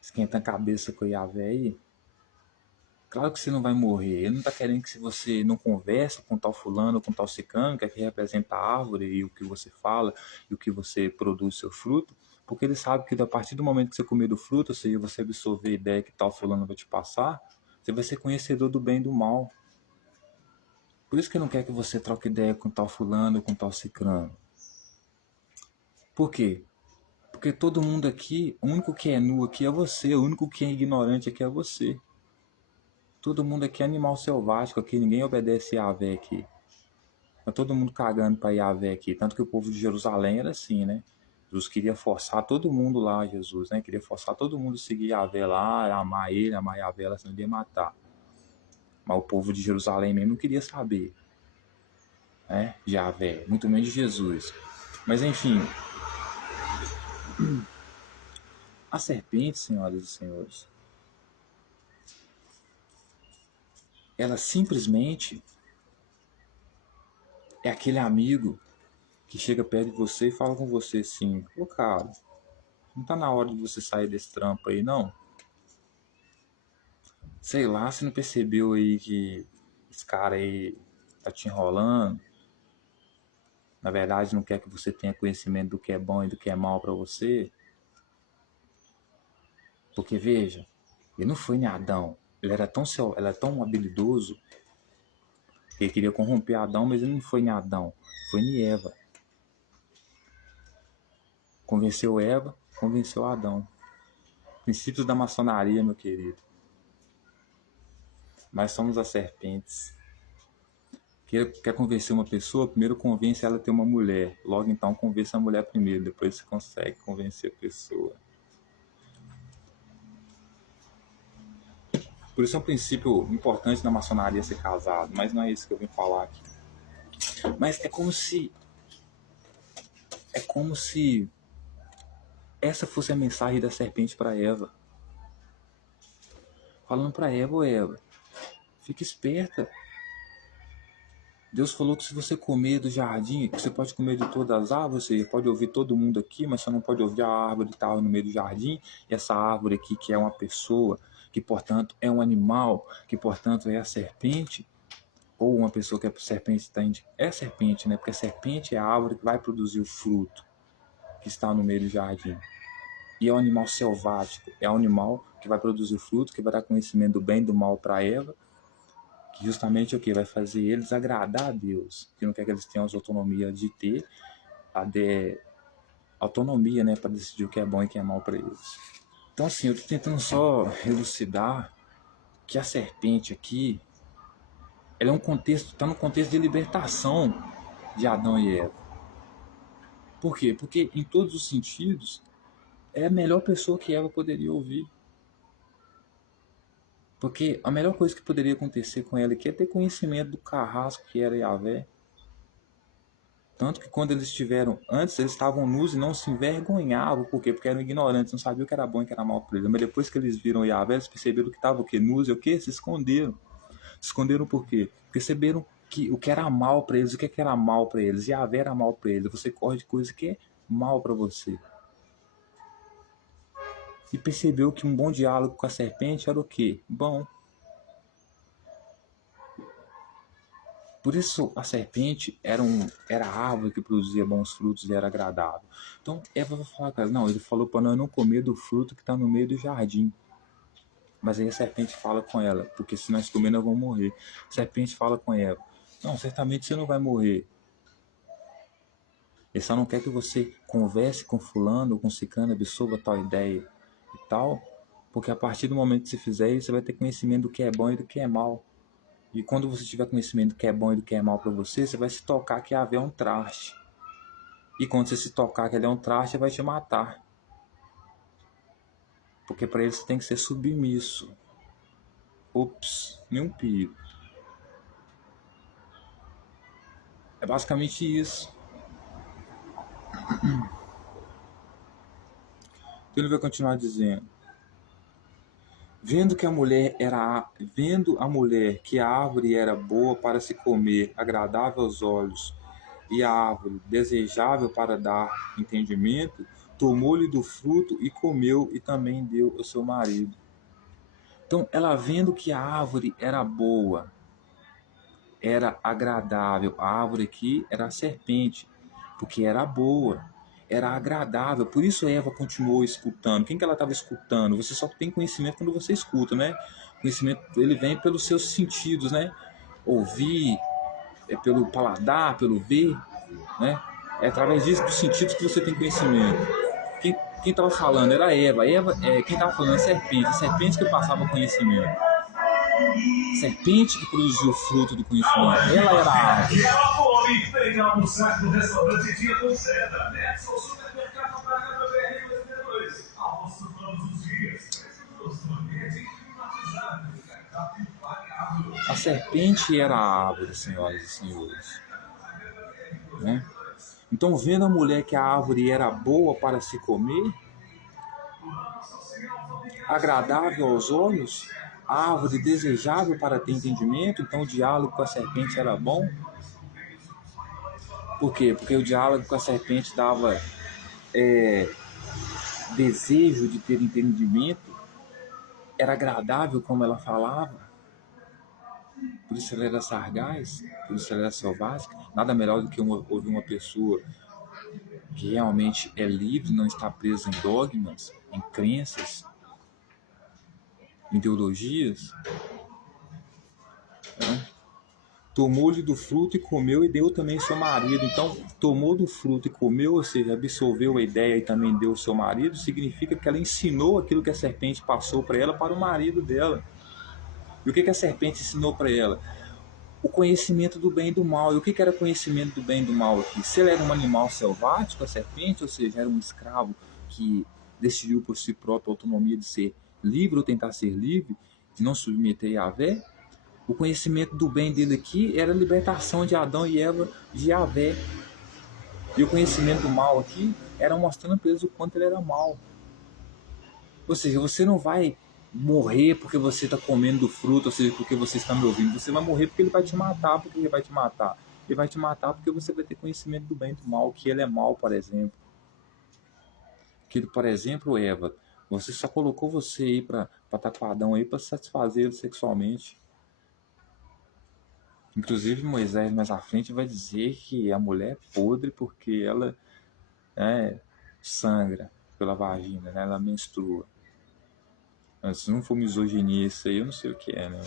esquentando a cabeça com o Yahvé aí. Claro que você não vai morrer. Ele não está querendo que se você não conversa com tal fulano, com tal ciclano, que é que representa a árvore e o que você fala e o que você produz seu fruto, porque ele sabe que a partir do momento que você comer do fruto, ou seja, você absorver a ideia que tal fulano vai te passar, você vai ser conhecedor do bem e do mal. Por isso que ele não quer que você troque ideia com tal fulano, com tal ciclano. Por quê? Porque todo mundo aqui, o único que é nu aqui é você, o único que é ignorante aqui é você. Todo mundo aqui é animal selvático aqui, ninguém obedece a Yahvé aqui. Tá todo mundo cagando para Yahvé aqui. Tanto que o povo de Jerusalém era assim, né? Jesus queria forçar todo mundo lá, Jesus, né? Queria forçar todo mundo a seguir Yahvé lá, amar ele, amar Yahvé, ela senão ele ia matar. Mas o povo de Jerusalém mesmo não queria saber, né? De Yahvé, muito menos de Jesus. Mas enfim, a serpente, senhoras e senhores, ela simplesmente é aquele amigo que chega perto de você e fala com você assim: ô cara, não tá na hora de você sair desse trampo aí, não? Sei lá, você não percebeu aí que esse cara aí tá te enrolando? Na verdade, não quer que você tenha conhecimento do que é bom e do que é mal para você? Porque veja, Ele não foi em Adão. Ele era tão habilidoso que ele queria corromper Adão, mas ele não foi em Adão. Foi em Eva. Convenceu Eva, convenceu Adão. Princípios da maçonaria, meu querido. Nós somos as serpentes. Quer convencer uma pessoa, primeiro convence ela a ter uma mulher. Logo então convence a mulher primeiro, depois você consegue convencer a pessoa. Por isso é um princípio importante da maçonaria ser casado, mas não é isso que eu vim falar aqui. Mas é como se essa fosse a mensagem da serpente para Eva. Falando para Eva, ô Eva, fica esperta. Deus falou que se você comer do jardim, que você pode comer de todas as árvores, você pode ouvir todo mundo aqui, mas você não pode ouvir a árvore que estava no meio do jardim, e essa árvore aqui que é uma pessoa, que portanto é um animal, que portanto é a serpente, ou uma pessoa que a serpente está é a serpente, né? Porque a serpente é a árvore que vai produzir o fruto que está no meio do jardim. E é um animal selvático, é um animal que vai produzir o fruto, que vai dar conhecimento do bem e do mal para Eva, que justamente o que vai fazer eles agradar a Deus, que não quer que eles tenham a autonomia de ter autonomia, né, para decidir o que é bom e o que é mal para eles. Então assim, eu tô tentando só elucidar que a serpente aqui, ela é um contexto, está no contexto de libertação de Adão e Eva. Por quê? Porque em todos os sentidos é a melhor pessoa que Eva poderia ouvir. Porque a melhor coisa que poderia acontecer com ela aqui é ter conhecimento do carrasco que era Yahvé. Tanto que quando eles estiveram, antes eles estavam nus e não se envergonhavam. Por quê? Porque eram ignorantes, não sabiam o que era bom e o que era mal para eles. Mas depois que eles viram Yahvé, eles perceberam que estava o quê? Nus e o quê? Se esconderam. Se esconderam por quê? Perceberam que o que era mal para eles, o que era mal para eles. Yahvé era mal para eles. Você corre de coisa que é mal para você. E percebeu que um bom diálogo com a serpente era o quê? Bom. Por isso a serpente era a árvore que produzia bons frutos e era agradável. Então Eva vai falar, cara, não, ele falou para nós não comer do fruto que está no meio do jardim. Mas aí a serpente fala com ela, porque se nós comer nós vamos morrer. A serpente fala com Eva, não, certamente você não vai morrer. Ele só não quer que você converse com fulano ou com ciclano, absorva tal ideia e tal, porque a partir do momento que você fizer isso, você vai ter conhecimento do que é bom e do que é mal. E quando você tiver conhecimento do que é bom e do que é mal para você, você vai se tocar que Yahvé é um traste. E quando você se tocar que ele é um traste, ele vai te matar. Porque para ele você tem que ser submisso. Ops, nenhum perigo. É basicamente isso. Então ele vai continuar dizendo: Vendo a mulher que a árvore era boa para se comer, agradável aos olhos, e a árvore desejável para dar entendimento, tomou-lhe do fruto e comeu, e também deu ao seu marido. Então, ela vendo que a árvore era boa, era agradável, a árvore aqui era a serpente, porque era boa, era agradável. Por isso Eva continuou escutando. Quem que ela estava escutando? Você só tem conhecimento quando você escuta, né? Conhecimento, ele vem pelos seus sentidos, né? Ouvir, pelo paladar, pelo ver, né? É através disso, dos sentidos, que você tem conhecimento. Quem estava falando era Eva. Quem estava falando é a serpente que passava conhecimento. Serpente que produziu o fruto do conhecimento. Ela era a árvore. E ela fome, vem almoçar no restaurante Dia com Seda, né? Sou supermercado para cada BR-82. Almoço todos os dias. A serpente era a árvore, senhoras e senhores. Né? Então, vendo a mulher que a árvore era boa para se comer, agradável aos olhos, árvore desejável para ter entendimento, então o diálogo com a serpente era bom. Por quê? Porque o diálogo com a serpente dava desejo de ter entendimento, era agradável como ela falava, por isso ela era sagaz, por isso ela era selvática. Nada melhor do que ouvir uma pessoa que realmente é livre, não está presa em dogmas, em crenças, ideologias, né? Tomou-lhe do fruto e comeu e deu também ao seu marido. Então, tomou do fruto e comeu, ou seja, absorveu a ideia e também deu ao seu marido, significa que ela ensinou aquilo que a serpente passou para ela para o marido dela. E o que a serpente ensinou para ela? O conhecimento do bem e do mal. E o que era conhecimento do bem e do mal aqui? Se ele era um animal selvático, a serpente, ou seja, era um escravo que decidiu por si próprio a autonomia de ser livre ou tentar ser livre, de não submeter a Yahvé, o conhecimento do bem dele aqui era a libertação de Adão e Eva de Yahvé. E o conhecimento do mal aqui era mostrando para eles o quanto ele era mal. Ou seja, você não vai morrer porque você está comendo do fruto, ou seja, porque você está me ouvindo. Você vai morrer porque ele vai te matar. Porque ele vai te matar? Ele vai te matar porque você vai ter conhecimento do bem e do mal, que ele é mal, por exemplo. Que, por exemplo, Eva, você só colocou você aí para estar com Adão aí para satisfazer ele sexualmente. Inclusive Moisés mais à frente vai dizer que a mulher é podre porque ela sangra pela vagina, né? Ela menstrua. Se não for misoginia isso aí, eu não sei o que é, né?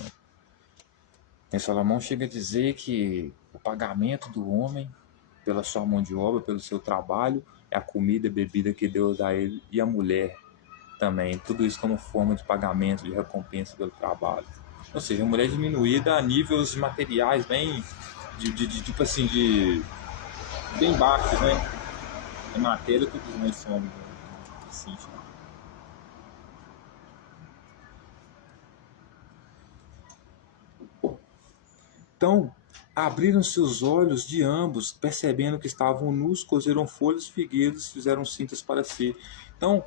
E Salomão chega a dizer que o pagamento do homem pela sua mão de obra, pelo seu trabalho, é a comida e bebida que Deus dá a ele, e a mulher também. Tudo isso como forma de pagamento, de recompensa pelo trabalho. Ou seja, a mulher diminuída a níveis materiais bem, tipo assim, bem baixos, né? Em matéria, todos nós somos, né? Assim, então, abriram-se os olhos de ambos, percebendo que estavam nus, cozeram folhas, figueiros, fizeram cintas para si. Então,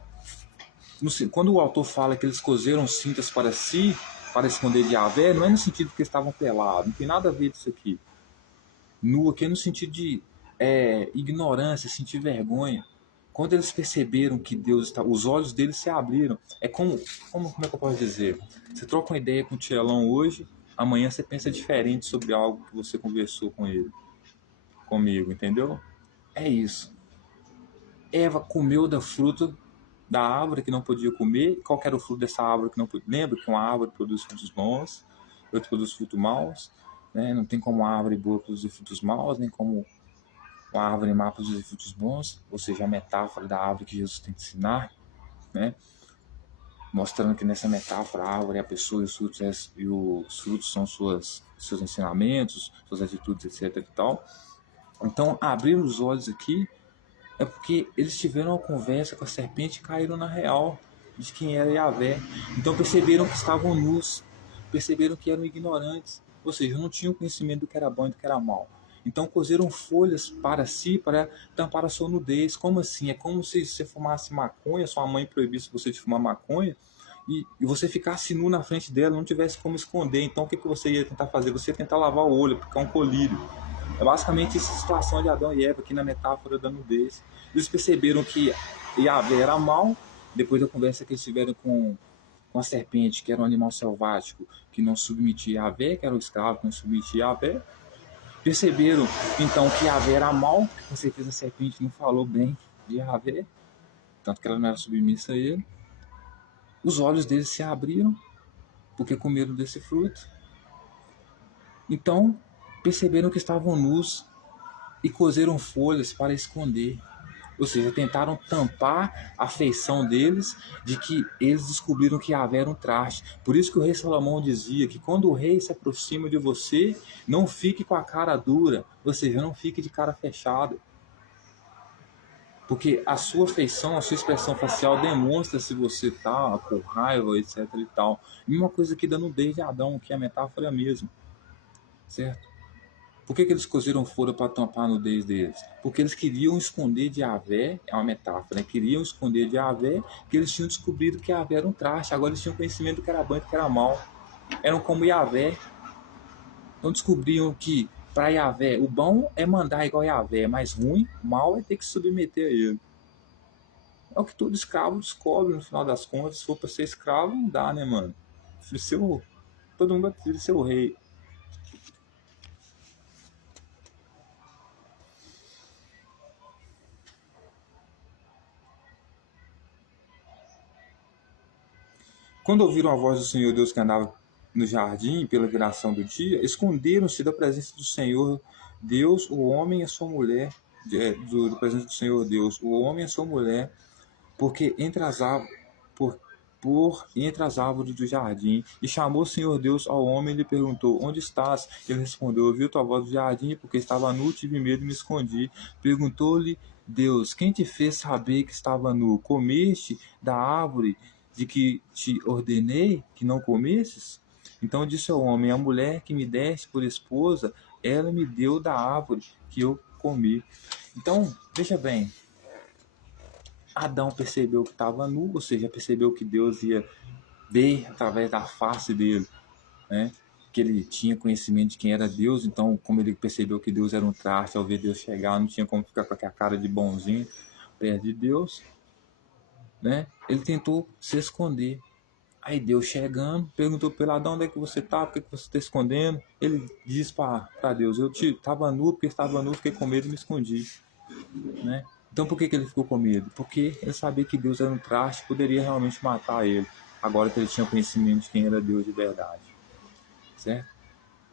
quando o autor fala que eles cozeram cintas para si, para esconder de Yahvé, não é no sentido que eles estavam pelados, não tem nada a ver disso aqui. Nu aqui é no sentido de ignorância, sentir vergonha. Quando eles perceberam que Deus está, os olhos deles se abriram. É como é que eu posso dizer? Você troca uma ideia com o Tielão hoje, amanhã você pensa diferente sobre algo que você conversou com ele, comigo, entendeu? É isso. Eva comeu da fruta da árvore que não podia comer. Qual que era o fruto dessa árvore que não podia? Lembra que uma árvore produz frutos bons, outra produz frutos maus, né? Não tem como uma árvore boa produzir frutos maus, nem como uma árvore má produzir frutos bons, ou seja, a metáfora da árvore que Jesus tem que ensinar, né? Mostrando que nessa metáfora a árvore é a pessoa e os frutos são seus ensinamentos, suas atitudes, etc. e tal. Então, abrir os olhos aqui é porque eles tiveram uma conversa com a serpente e caíram na real de quem era Yahvé. Então perceberam que estavam nus, perceberam que eram ignorantes, ou seja, não tinham conhecimento do que era bom e do que era mal. Então cozeram folhas para si, para tampar a sua nudez. Como assim? É como se você fumasse maconha, sua mãe proibisse você de fumar maconha, e você ficasse nu na frente dela, não tivesse como esconder. Então o que você ia tentar fazer? Você ia tentar lavar o olho, ficar um colírio. É basicamente essa situação de Adão e Eva aqui na metáfora da nudez. Eles perceberam que Yahvé era mal, depois da conversa que eles tiveram com a serpente, que era um animal selvático, que não submetia a Yahvé, que era o escravo que não submetia a Yahvé. Perceberam então que Yahvé era mal, com certeza a serpente não falou bem de Yahvé, tanto que ela não era submissa a ele. Os olhos deles se abriram, porque comeram desse fruto. Então perceberam que estavam nus e cozeram folhas para esconder. Ou seja, tentaram tampar a feição deles de que eles descobriram que Yahvé era um traste. Por isso que o rei Salomão dizia que quando o rei se aproxima de você, não fique com a cara dura, ou seja, não fique de cara fechada. Porque a sua feição, a sua expressão facial demonstra se você está com raiva, etc e tal. E uma coisa que da nudez de Adão, que é a metáfora mesmo, certo? Por que eles cozeram folha para tampar a nudez deles? Porque eles queriam esconder de Yahvé, é uma metáfora, né? Queriam esconder de Yahvé que eles tinham descobrido que Yahvé era um traste, agora eles tinham conhecimento do que era bom e do que era mal. Eram como Yahvé. Então descobriam que para Yahvé, o bom é mandar igual Yahvé, mas ruim, mal é ter que se submeter a ele. É o que todo escravo descobre no final das contas. Se for para ser escravo, não dá, né, mano? Todo mundo vai ser o rei. Quando ouviram a voz do Senhor Deus que andava no jardim pela viração do dia, esconderam-se da presença do Senhor Deus, o homem e a sua mulher, da presença do Senhor Deus, o homem e a sua mulher, porque entre as árvores, por entre as árvores do jardim, e chamou o Senhor Deus ao homem e lhe perguntou: Onde estás? Ele respondeu: Ouvi tua voz do jardim, porque estava nu, tive medo e me escondi. Perguntou-lhe Deus: Quem te fez saber que estava nu? Comeste da árvore de que te ordenei que não comesses? Então disse ao homem: A mulher que me deste por esposa, ela me deu da árvore que eu comi. Então, veja bem, Adão percebeu que estava nu, ou seja, percebeu que Deus ia ver através da face dele, né? Que ele tinha conhecimento de quem era Deus, então, como ele percebeu que Deus era um traste, ao ver Deus chegar, não tinha como ficar com aquela cara de bonzinho perto de Deus, né? Ele tentou se esconder. Aí Deus chegando, perguntou para ele: Adão, onde é que você está? Por que você está escondendo? Ele disse para Deus: Eu estava nu, porque estava nu, fiquei com medo e me escondi, né? Então por que ele ficou com medo? Porque ele sabia que Deus era um traste, poderia realmente matar ele, agora que ele tinha conhecimento de quem era Deus de verdade, certo?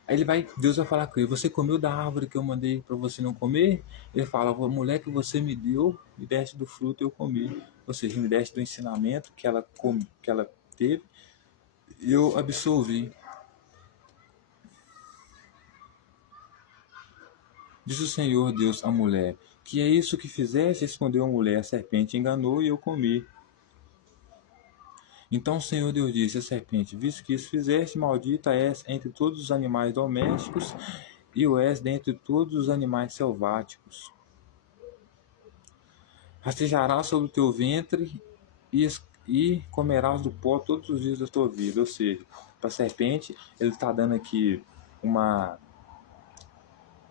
Aí Deus vai falar com ele: Você comeu da árvore que eu mandei para você não comer? Ele fala: A mulher que você me deu, me deste do fruto eu comi. Ou seja, me deste do ensinamento que ela teve e eu absorvi. Disse o Senhor Deus à mulher: Que é isso que fizeste? Respondeu a mulher: A serpente enganou e eu comi. Então o Senhor Deus disse à serpente: Visto que isso fizeste, maldita és entre todos os animais domésticos e o és dentre todos os animais selváticos. Rastejarás sobre o teu ventre e comerás do pó todos os dias da tua vida. Ou seja, para a serpente, ele está dando aqui uma,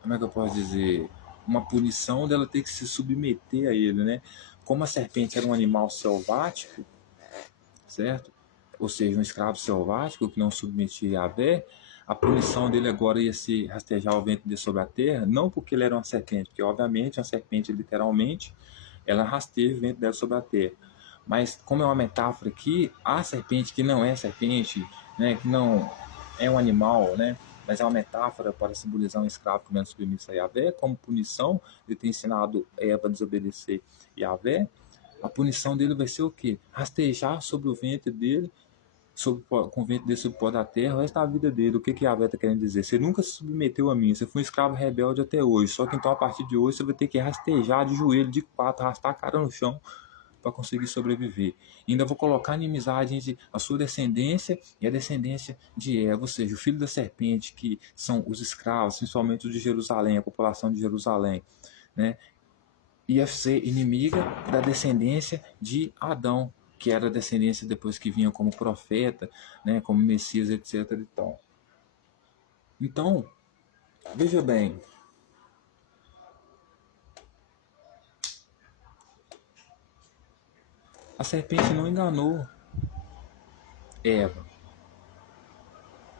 como é que eu posso dizer, uma punição dela ter que se submeter a ele, né? Como a serpente era um animal selvático, certo? Ou seja, um escravo selvático que não submetia a Yahvé, a punição dele agora ia ser rastejar o ventre dele sobre a terra, não porque ele era uma serpente, porque obviamente uma serpente literalmente, ela rasteja o ventre dela sobre a terra. Mas como é uma metáfora aqui, a serpente que não é serpente, né, que não é um animal, né, mas é uma metáfora para simbolizar um escravo que não é submisso a Yahvé, como punição de ter ensinado Eva a desobedecer Yahvé, a punição dele vai ser o quê? Rastejar sobre o ventre dele, com o ventre dele sobre o pó da terra, o resto da vida dele. O que Yahvé está querendo dizer? Você nunca se submeteu a mim, você foi um escravo rebelde até hoje, só que então a partir de hoje você vai ter que rastejar de joelho, de quatro, arrastar a cara no chão para conseguir sobreviver. E ainda vou colocar inimizade entre a sua descendência e a descendência de Eva, ou seja, o filho da serpente, que são os escravos, principalmente os de Jerusalém, a população de Jerusalém, né? Ia ser inimiga da descendência de Adão, que era a descendência depois que vinha como profeta, né, como Messias, etc. Então, veja bem, a serpente não enganou Eva.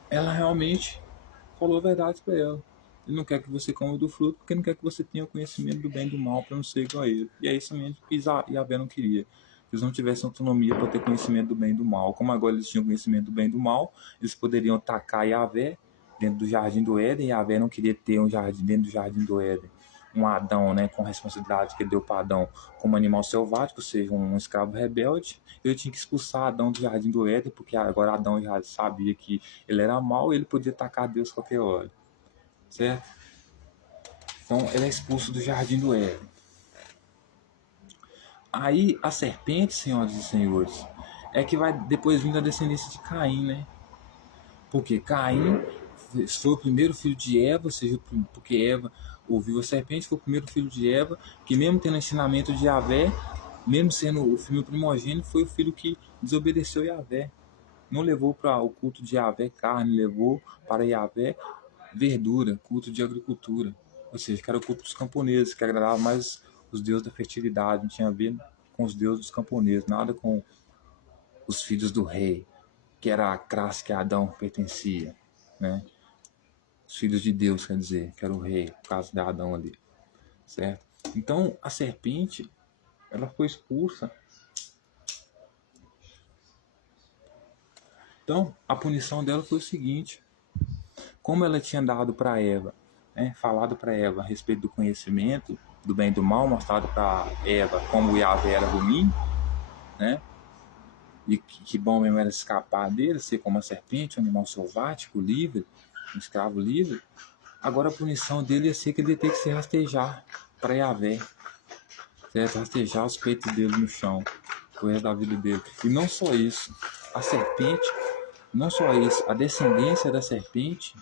Ela realmente falou a verdade para ela. Ele não quer que você coma do fruto porque não quer que você tenha conhecimento do bem e do mal para não ser igual a ele. E é isso mesmo que Yahvé não queria. Que eles não tivessem autonomia para ter conhecimento do bem e do mal. Como agora eles tinham conhecimento do bem e do mal, eles poderiam atacar Yahvé dentro do jardim do Éden. E Yahvé não queria ter um jardim dentro do jardim do Éden. Um Adão, né, com a responsabilidade que ele deu para Adão como animal selvático, ou seja, um escravo rebelde. Ele tinha que expulsar Adão do jardim do Éden, porque agora Adão já sabia que ele era mau e ele podia atacar Deus qualquer hora. Certo? Então ele é expulso do jardim do Éden. Aí a serpente, senhoras e senhores, é que vai depois vir da descendência de Caim, né? Porque Caim foi o primeiro filho de Eva, ou seja, porque Eva ouviu a serpente, foi o primeiro filho de Eva, que mesmo tendo ensinamento de Yahvé, mesmo sendo o filho primogênito, foi o filho que desobedeceu Yahvé. Não levou para o culto de Yahvé carne, levou para Yahvé verdura, culto de agricultura. Ou seja, que era o culto dos camponeses, que agradava mais os deuses da fertilidade, não tinha a ver com os deuses dos camponeses, nada com os filhos do rei, que era a classe que Adão pertencia, né? Os filhos de Deus, quer dizer, que era o rei, no caso de Adão ali, certo? Então, a serpente, ela foi expulsa Então, a punição dela foi o seguinte: como ela tinha dado para Eva, falado para Eva a respeito do conhecimento do bem e do mal, mostrado para Eva como o Yahvé era ruim, né? E que bom mesmo era escapar dele, ser como a serpente, um animal selvático, livre, um escravo livre. Agora a punição dele ia ser que ele ia ter que se rastejar para Yahvé, certo? Rastejar os peitos dele no chão, o resto da vida dele. E não só isso, a serpente, não só isso, a descendência da serpente,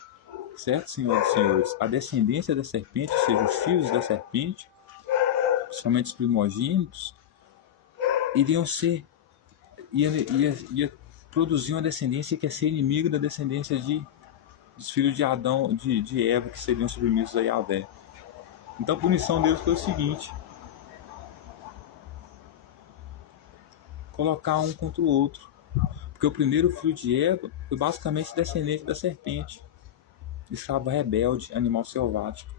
certo, senhoras e senhores? A descendência da serpente, ou seja, os filhos da serpente, principalmente os primogênitos, iriam ser, ia produzir uma descendência que ia ser inimiga da descendência dos filhos de Adão, de Eva, que seriam submissos a Yahvé. Então a punição deles foi o seguinte: colocar um contra o outro. Porque o primeiro filho de Eva foi basicamente descendente da serpente, escravo rebelde, animal selvático,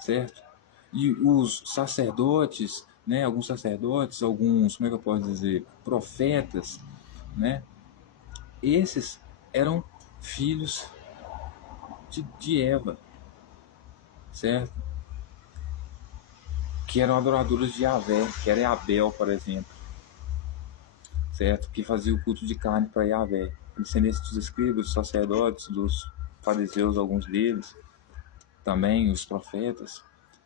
certo? E os sacerdotes, né, alguns sacerdotes, alguns, como é que eu posso dizer, profetas, né, esses eram filhos de Eva, certo? Que eram adoradores de Yahvé, que era Abel, por exemplo, certo? Que fazia o culto de carne para Yahvé. Descendentes dos escribas, dos sacerdotes, dos fariseus, alguns deles, também os profetas,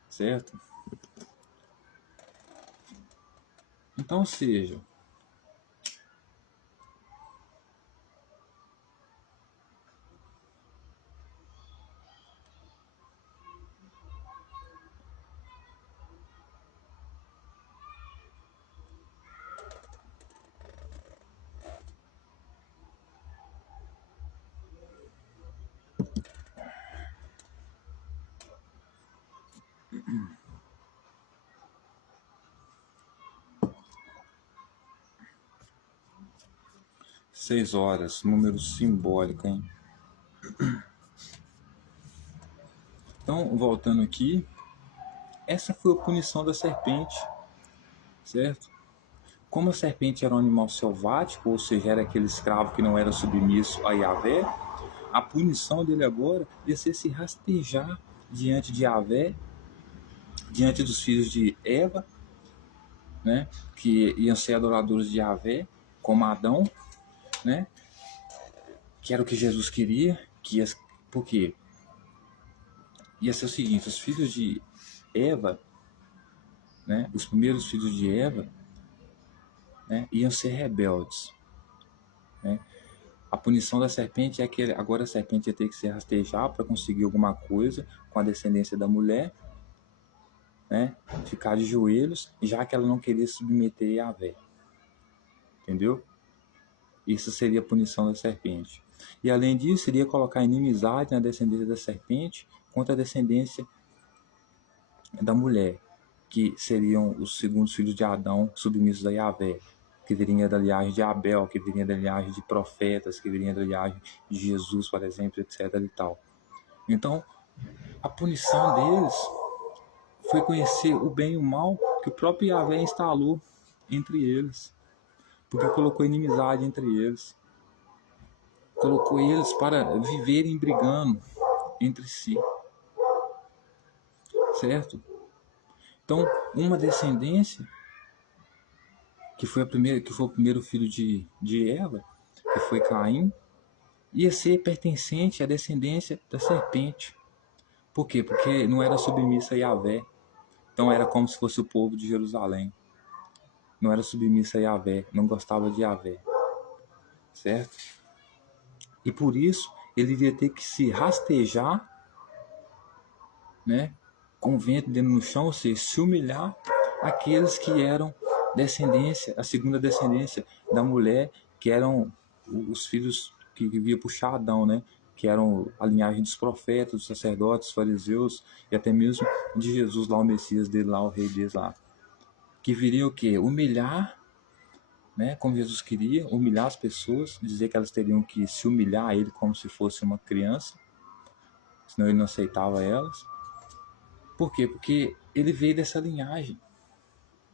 certo? Então, ou seja, seis horas, número simbólico, hein? Então, voltando aqui, essa foi a punição da serpente, certo? Como a serpente era um animal selvático, ou seja, era aquele escravo que não era submisso a Yahvé, a punição dele agora ia ser se rastejar diante de Yahvé, diante dos filhos de Eva, né, que iam ser adoradores de Yahvé, como Adão, né, que era o que Jesus queria, que ia, por quê? Ia ser o seguinte: os filhos de Eva, né, os primeiros filhos de Eva, né, iam ser rebeldes, né? A punição da serpente é que agora a serpente ia ter que se rastejar para conseguir alguma coisa com a descendência da mulher, né, ficar de joelhos, já que ela não queria submeter a Yahvé, entendeu? Isso seria a punição da serpente. E além disso, iria colocar inimizade na descendência da serpente contra a descendência da mulher, que seriam os segundos filhos de Adão, submissos a Yahvé, que viria da linhagem de Abel, que viria da linhagem de profetas, que viria da linhagem de Jesus, por exemplo, etc. e tal. Então, a punição deles foi conhecer o bem e o mal que o próprio Yahvé instalou entre eles, porque colocou inimizade entre eles, colocou eles para viverem brigando entre si, certo? Então, uma descendência que foi o primeiro filho de Eva, que foi Caim, ia ser pertencente à descendência da serpente. Por quê? Porque não era submissa a Yahvé. Então era como se fosse o povo de Jerusalém. Não era submissa a Yahvé, não gostava de Yahvé, certo? E por isso ele iria ter que se rastejar, né, com o vento dentro no chão, ou seja, se humilhar aqueles que eram descendência, a segunda descendência da mulher, que eram os filhos que via puxar Adão, né? Que eram a linhagem dos profetas, dos sacerdotes, dos fariseus e até mesmo de Jesus lá, o Messias dele lá, o rei deles lá. Que viriam o quê? Humilhar, né? Como Jesus queria, humilhar as pessoas, dizer que elas teriam que se humilhar a ele como se fosse uma criança, senão ele não aceitava elas. Por quê? Porque ele veio dessa linhagem.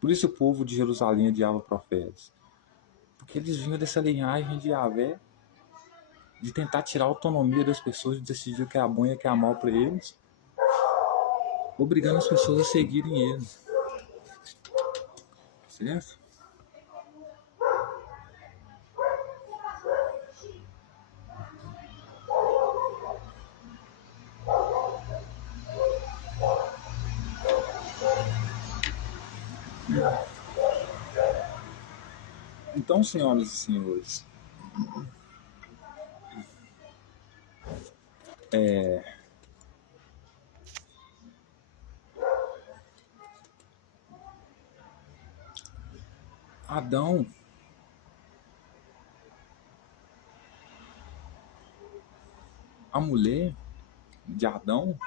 Por isso o povo de Jerusalém odiava profetas. Porque eles vinham dessa linhagem de Yahvé, de tentar tirar a autonomia das pessoas, de decidir o que é bom e o que é mal para eles, obrigando as pessoas a seguirem ele. Certo? Então, senhoras e senhores, Adão, a mulher de Adão,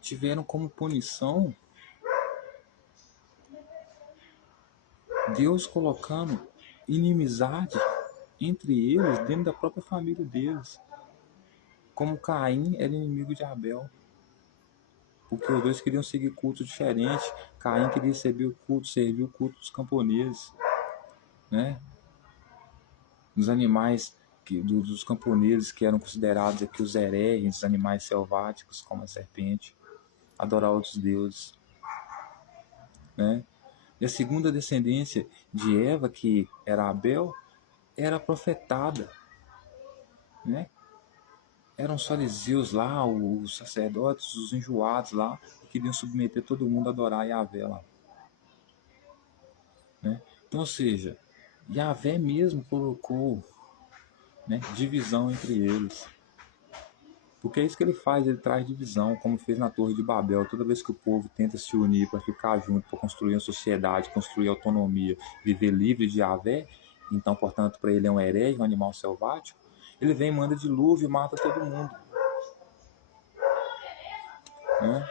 tiveram como punição Deus colocando inimizade entre eles dentro da própria família deles. Como Caim era inimigo de Abel. Porque os dois queriam seguir cultos diferentes. Caim queria servir o culto dos camponeses, né? Dos animais, dos camponeses que eram considerados aqui os hereges, os animais selváticos, como a serpente, adorar outros deuses, né? E a segunda descendência de Eva, que era Abel, era profetada, né? Eram os fariseus lá, os sacerdotes, os enjoados lá, que queriam submeter todo mundo a adorar Yahvé lá, né? Então, ou seja, Yahvé mesmo colocou, né, divisão entre eles. Porque é isso que ele faz, ele traz divisão, como fez na Torre de Babel. Toda vez que o povo tenta se unir para ficar junto, para construir uma sociedade, construir autonomia, viver livre de Yahvé, então, portanto, para ele é um herege, um animal selvático, ele vem, manda dilúvio e mata todo mundo, né?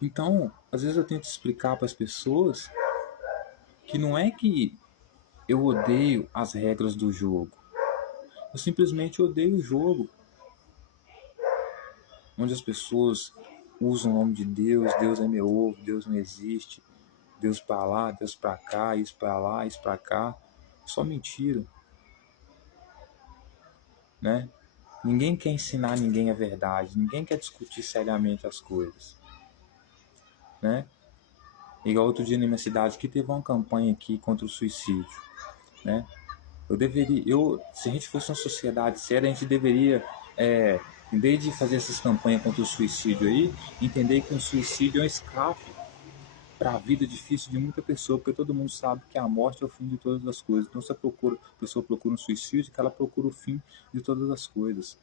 Então, às vezes eu tento explicar para as pessoas que não é que eu odeio as regras do jogo, eu simplesmente odeio o jogo onde as pessoas usam o nome de Deus, Deus é meu ovo, Deus não existe, Deus para lá, Deus para cá, isso para lá, isso para cá. Só mentira, né? Ninguém quer ensinar ninguém a verdade, ninguém quer discutir seriamente as coisas, né? Igual outro dia na minha cidade que teve uma campanha aqui contra o suicídio, né? Se a gente fosse uma sociedade séria, a gente deveria, em vez de fazer essas campanhas contra o suicídio aí, entender que um suicídio é um escape para a vida difícil de muita pessoa, porque todo mundo sabe que a morte é o fim de todas as coisas. Então, se a pessoa procura um suicídio, que ela procura o fim de todas as coisas.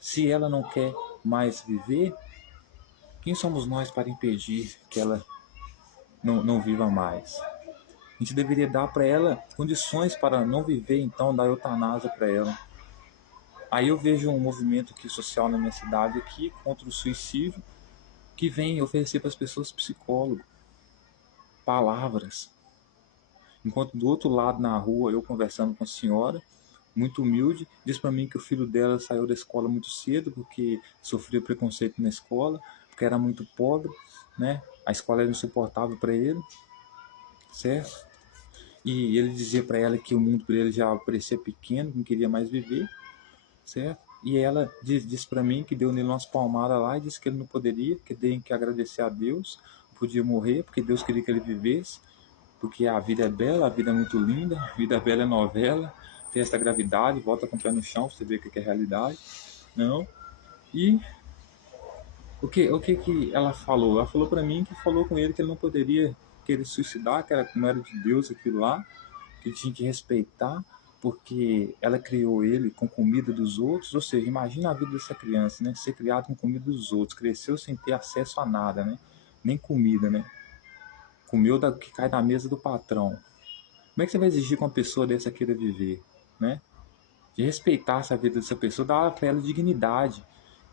Se ela não quer mais viver, quem somos nós para impedir que ela não viva mais? A gente deveria dar para ela condições para não viver, então, dar eutanásia para ela. Aí eu vejo um movimento aqui social na minha cidade aqui contra o suicídio, que vem oferecer para as pessoas psicólogo, palavras. Enquanto do outro lado na rua, eu conversando com a senhora, muito humilde, diz para mim que o filho dela saiu da escola muito cedo porque sofreu preconceito na escola, porque era muito pobre, né? A escola era insuportável para ele, certo? E ele dizia para ela que o mundo para ele já parecia pequeno, que não queria mais viver, certo? E ela disse para mim que deu nele umas palmadas lá e disse que ele não poderia, que tem que agradecer a Deus, podia morrer porque Deus queria que ele vivesse, porque a vida é bela, a vida é muito linda, a vida bela é novela, tem essa gravidade, volta com o pé no chão, você vê o que é realidade, não? E o que ela falou? Ela falou para mim que falou com ele que ele não poderia querer suicidar, que não era de Deus aquilo lá, que ele tinha que respeitar, porque ela criou ele com comida dos outros, ou seja, imagina a vida dessa criança, né? Ser criado com comida dos outros, cresceu sem ter acesso a nada, né? Nem comida, né? Comeu da que cai da mesa do patrão. Como é que você vai exigir que uma pessoa dessa queira viver, né? De respeitar essa vida dessa pessoa, dar para ela dignidade.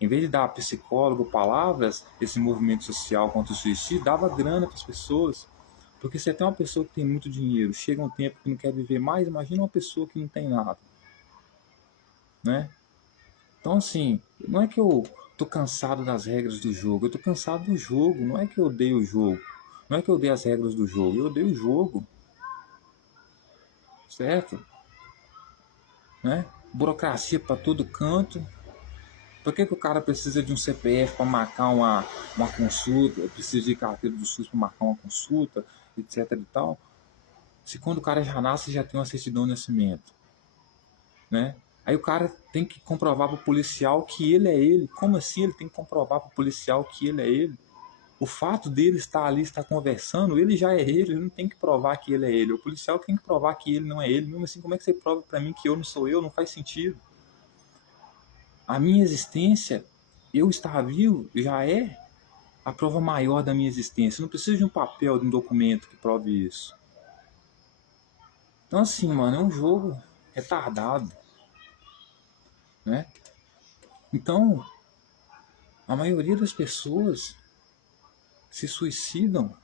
Em vez de dar psicólogo, palavras, esse movimento social contra o suicídio, dava grana para as pessoas. Porque se até uma pessoa que tem muito dinheiro chega um tempo que não quer viver mais, imagina uma pessoa que não tem nada, né? Então, assim, não é que eu tô cansado das regras do jogo, eu tô cansado do jogo, não é que eu odeio o jogo, não é que eu odeio as regras do jogo, eu odeio o jogo, certo? né? Burocracia para todo canto. Por que o cara precisa de um CPF para marcar uma consulta, precisa de carteira do SUS para marcar uma consulta, etc e tal? Se quando o cara já nasce, já tem uma certidão de nascimento, né? Aí o cara tem que comprovar para o policial que ele é ele. Como assim ele tem que comprovar para o policial que ele é ele? O fato dele estar ali, estar conversando, ele já é ele não tem que provar que ele é ele. O policial tem que provar que ele não é ele. Mesmo assim, como é que você prova para mim que eu não sou eu? Não faz sentido. A minha existência, eu estar vivo, já é a prova maior da minha existência. Eu não preciso de um papel, de um documento que prove isso. Então assim, mano, é um jogo retardado, né? Então, a maioria das pessoas se suicidam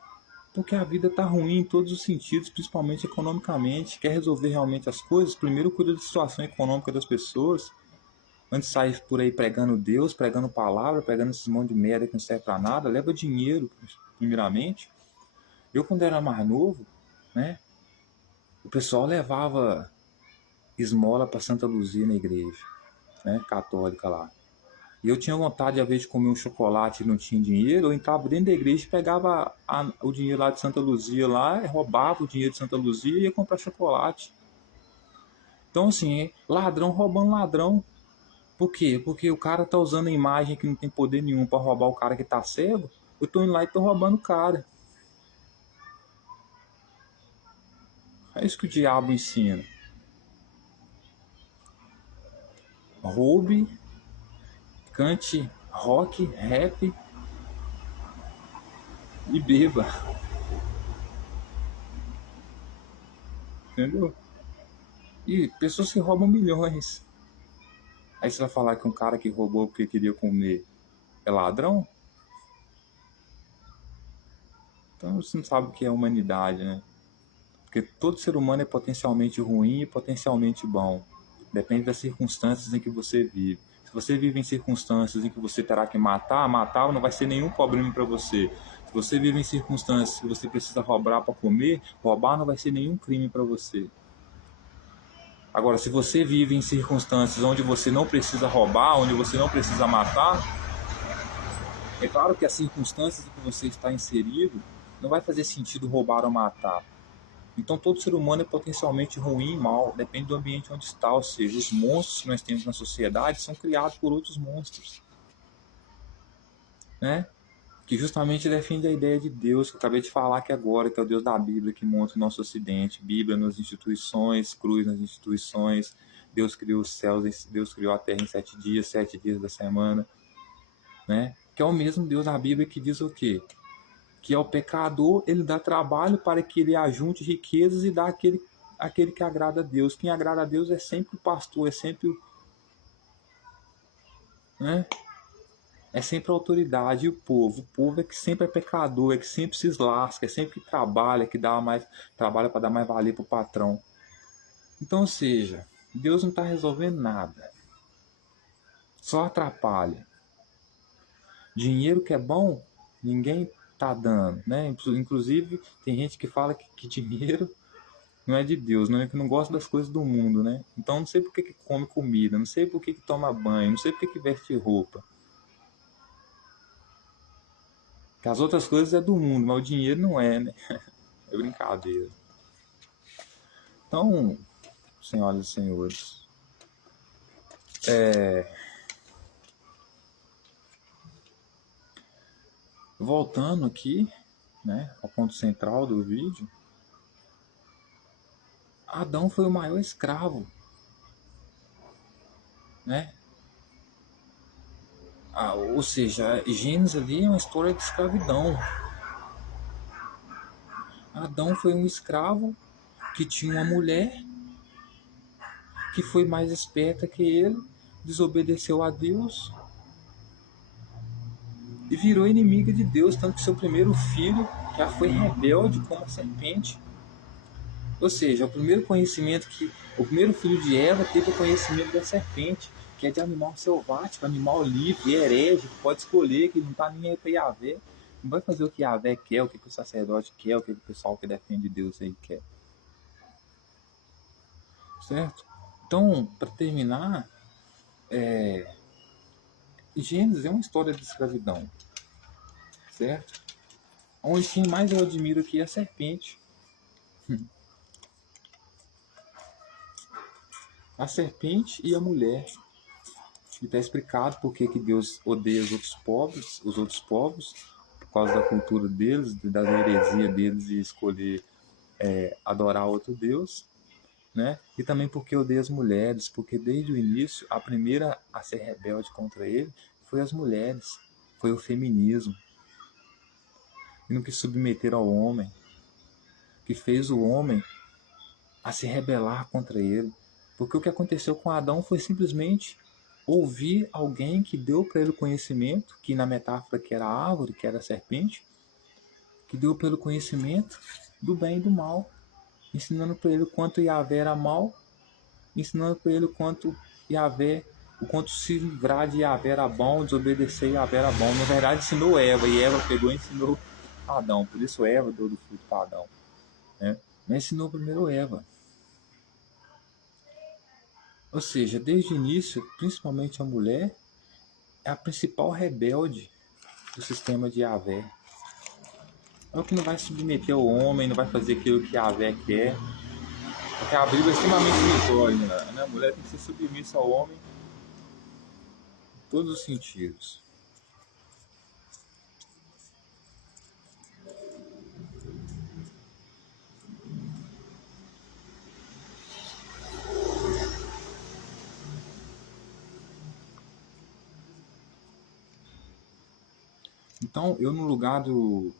porque a vida tá ruim em todos os sentidos, principalmente economicamente. Quer resolver realmente as coisas? Primeiro cuida da situação econômica das pessoas, antes de sair por aí pregando Deus, pregando palavra, pregando esses monte de merda que não serve pra nada. Leva dinheiro, primeiramente. Eu, quando era mais novo, né, o pessoal levava esmola para Santa Luzia na igreja, né, católica lá. E eu tinha vontade, às vezes, de comer um chocolate e não tinha dinheiro, eu entrava dentro da igreja e pegava o dinheiro lá de Santa Luzia lá, roubava o dinheiro de Santa Luzia e ia comprar chocolate. Então, assim, ladrão roubando ladrão. Por quê? Porque o cara tá usando a imagem que não tem poder nenhum para roubar o cara que tá cego, eu tô indo lá e tô roubando o cara. É isso que o diabo ensina. Roube, cante rock, rap e beba. Entendeu? E pessoas que roubam milhões. Aí você vai falar que um cara que roubou porque queria comer é ladrão? Então você não sabe o que é humanidade, né? Porque todo ser humano é potencialmente ruim e potencialmente bom. Depende das circunstâncias em que você vive. Se você vive em circunstâncias em que você terá que matar não vai ser nenhum problema para você. Se você vive em circunstâncias que você precisa roubar para comer, roubar não vai ser nenhum crime para você. Agora, se você vive em circunstâncias onde você não precisa roubar, onde você não precisa matar, é claro que as circunstâncias em que você está inserido não vai fazer sentido roubar ou matar. Então todo ser humano é potencialmente ruim e mal, depende do ambiente onde está, ou seja, os monstros que nós temos na sociedade são criados por outros monstros, né? Que justamente defende a ideia de Deus, que eu acabei de falar aqui agora, que é o Deus da Bíblia que monta o nosso ocidente, Bíblia nas instituições, cruz nas instituições, Deus criou os céus, Deus criou a terra em 7 dias da semana, né? Que é o mesmo Deus da Bíblia que diz o quê? Que ao pecador ele dá trabalho para que ele ajunte riquezas e dá aquele que agrada a Deus. Quem agrada a Deus é sempre o pastor, é sempre, né? É sempre a autoridade e o povo. O povo é que sempre é pecador, é que sempre se lasca, é sempre que trabalha, que dá mais trabalha para dar mais valia para o patrão. Então, ou seja, Deus não está resolvendo nada, só atrapalha. Dinheiro que é bom, ninguém tá dando, né? Inclusive tem gente que fala que dinheiro não é de Deus, não é que não gosta das coisas do mundo, né? Então não sei por que come comida, não sei por que toma banho, não sei por que veste roupa. Que as outras coisas é do mundo, mas o dinheiro não é, né? É brincadeira. Então, senhoras e senhores, voltando aqui, né, ao ponto central do vídeo, Adão foi o maior escravo, né? Ou seja, Gênesis ali é uma história de escravidão. Adão foi um escravo que tinha uma mulher que foi mais esperta que ele, desobedeceu a Deus e virou inimiga de Deus, tanto que seu primeiro filho já foi rebelde como a serpente. Ou seja, o primeiro filho de Eva teve o conhecimento da serpente, que é de animal selvático, animal livre, herege, que pode escolher, que não está nem aí para Yahvé. Não vai fazer o que Yahvé quer, o que o sacerdote quer, o que o pessoal que defende Deus aí quer. Certo? Então, para terminar, Gênesis é uma história de escravidão, certo? Onde quem mais eu admiro aqui é a serpente. A serpente e a mulher. E está explicado por que Deus odeia os outros povos, por causa da cultura deles, da heresia deles de escolher adorar outro Deus, né? E também porque odeia as mulheres, porque desde o início a primeira a ser rebelde contra ele foi as mulheres, foi o feminismo, e não quis submeter ao homem, que fez o homem a se rebelar contra ele. Porque o que aconteceu com Adão foi simplesmente ouvir alguém que deu para ele o conhecimento, que na metáfora que era a árvore, que era a serpente, que deu para ele o conhecimento do bem e do mal, ensinando para ele o quanto Yahvé era mal, ensinando para ele o quanto se livrar de Yahvé era bom, desobedecer Yahvé era bom. Na verdade ensinou Eva, e Eva pegou e ensinou Adão, por isso Eva deu do fruto para Adão, né? Mas ensinou primeiro Eva. Ou seja, desde o início, principalmente a mulher, é a principal rebelde do sistema de Yahvé. É o que não vai submeter o homem, não vai fazer aquilo que Yahvé quer. Porque a Bíblia é extremamente misógina, né? A mulher tem que ser submissa ao homem em todos os sentidos. Então, eu no lugar do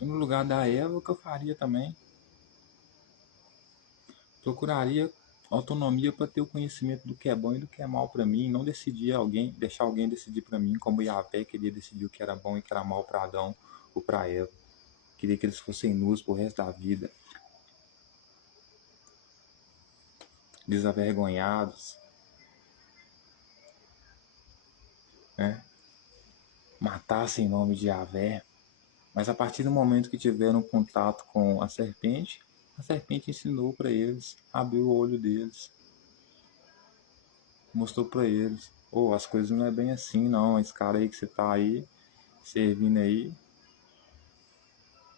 no lugar da Eva, o que eu faria também? Procuraria autonomia para ter o conhecimento do que é bom e do que é mal para mim, não deixar alguém decidir para mim, como Yahvé queria decidir o que era bom e o que era mal para Adão ou para Eva. Queria que eles fossem nus pro resto da vida, desavergonhados, né? Matassem em nome de Yahvé. Mas a partir do momento que tiveram contato com a serpente ensinou para eles, abriu o olho deles, mostrou para eles: oh, as coisas não é bem assim, não. Esse cara aí que você tá aí, servindo aí,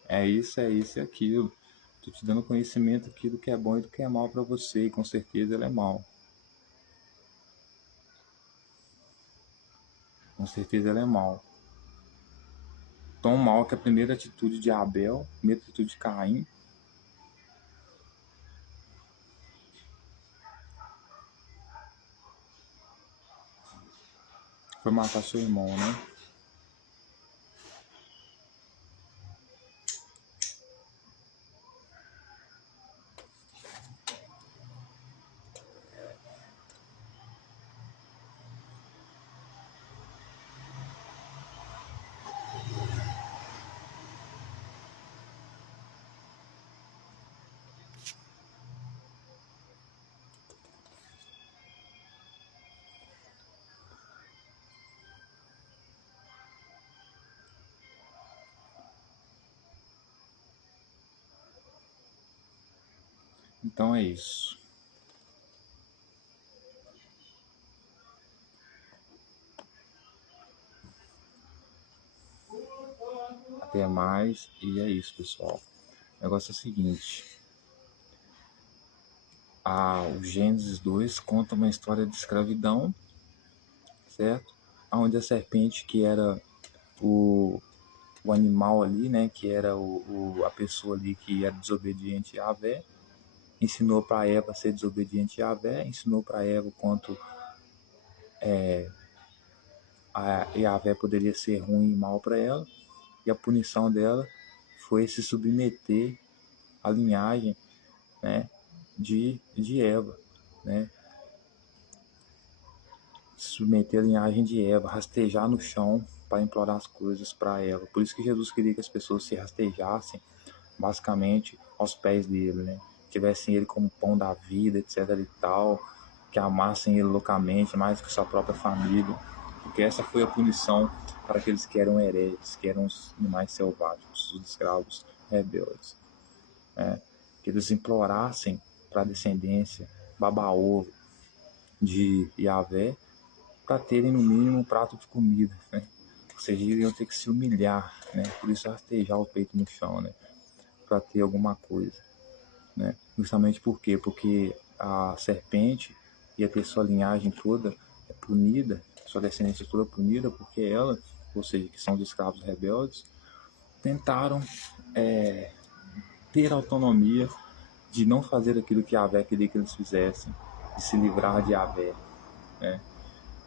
é isso e aquilo. Tô te dando conhecimento aqui do que é bom e do que é mal para você, e com certeza ele é mal. Com certeza ele é mal. Tão mal que a primeira atitude de Abel, a primeira atitude de Caim, foi matar seu irmão, né? Então é isso. Até mais. E é isso, pessoal. O negócio é o seguinte. O Gênesis 2 conta uma história de escravidão, certo? Onde a serpente, que era o animal ali, né? Que era a pessoa ali que era desobediente a Yahvé, ensinou para Eva a ser desobediente a Yahvé, ensinou para Eva o quanto a Yahvé poderia ser ruim e mal para ela, e a punição dela foi se submeter à linhagem, né, de Eva, né, se submeter à linhagem de Eva, rastejar no chão para implorar as coisas para Eva. Por isso que Jesus queria que as pessoas se rastejassem basicamente aos pés dele, né, tivessem ele como pão da vida, etc e tal, que amassem ele loucamente mais que sua própria família, porque essa foi a punição para aqueles que eram hereges, que eram os animais selváticos, os escravos rebeldes. né? Que eles implorassem para a descendência baba-ovo de Yahvé para terem no mínimo um prato de comida, né? Ou seja, iriam ter que se humilhar, né? Por isso rastejar o peito no chão, né? Para ter alguma coisa, né? Justamente por quê? Porque a serpente ia ter sua linhagem toda punida, sua descendência toda punida, porque ela, ou seja, que são os escravos rebeldes, tentaram ter autonomia de não fazer aquilo que Yahvé queria que eles fizessem, de se livrar de Yahvé, né?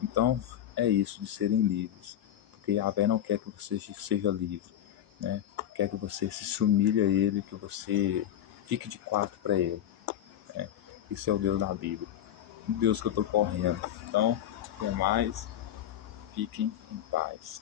Então, é isso, de serem livres. Porque Yahvé não quer que você seja livre, né? Quer que você se humilhe a Ele, que você fique de quatro para Ele. Né? Isso é o Deus da Bíblia. O Deus que eu estou correndo. Então, até mais. Fiquem em paz.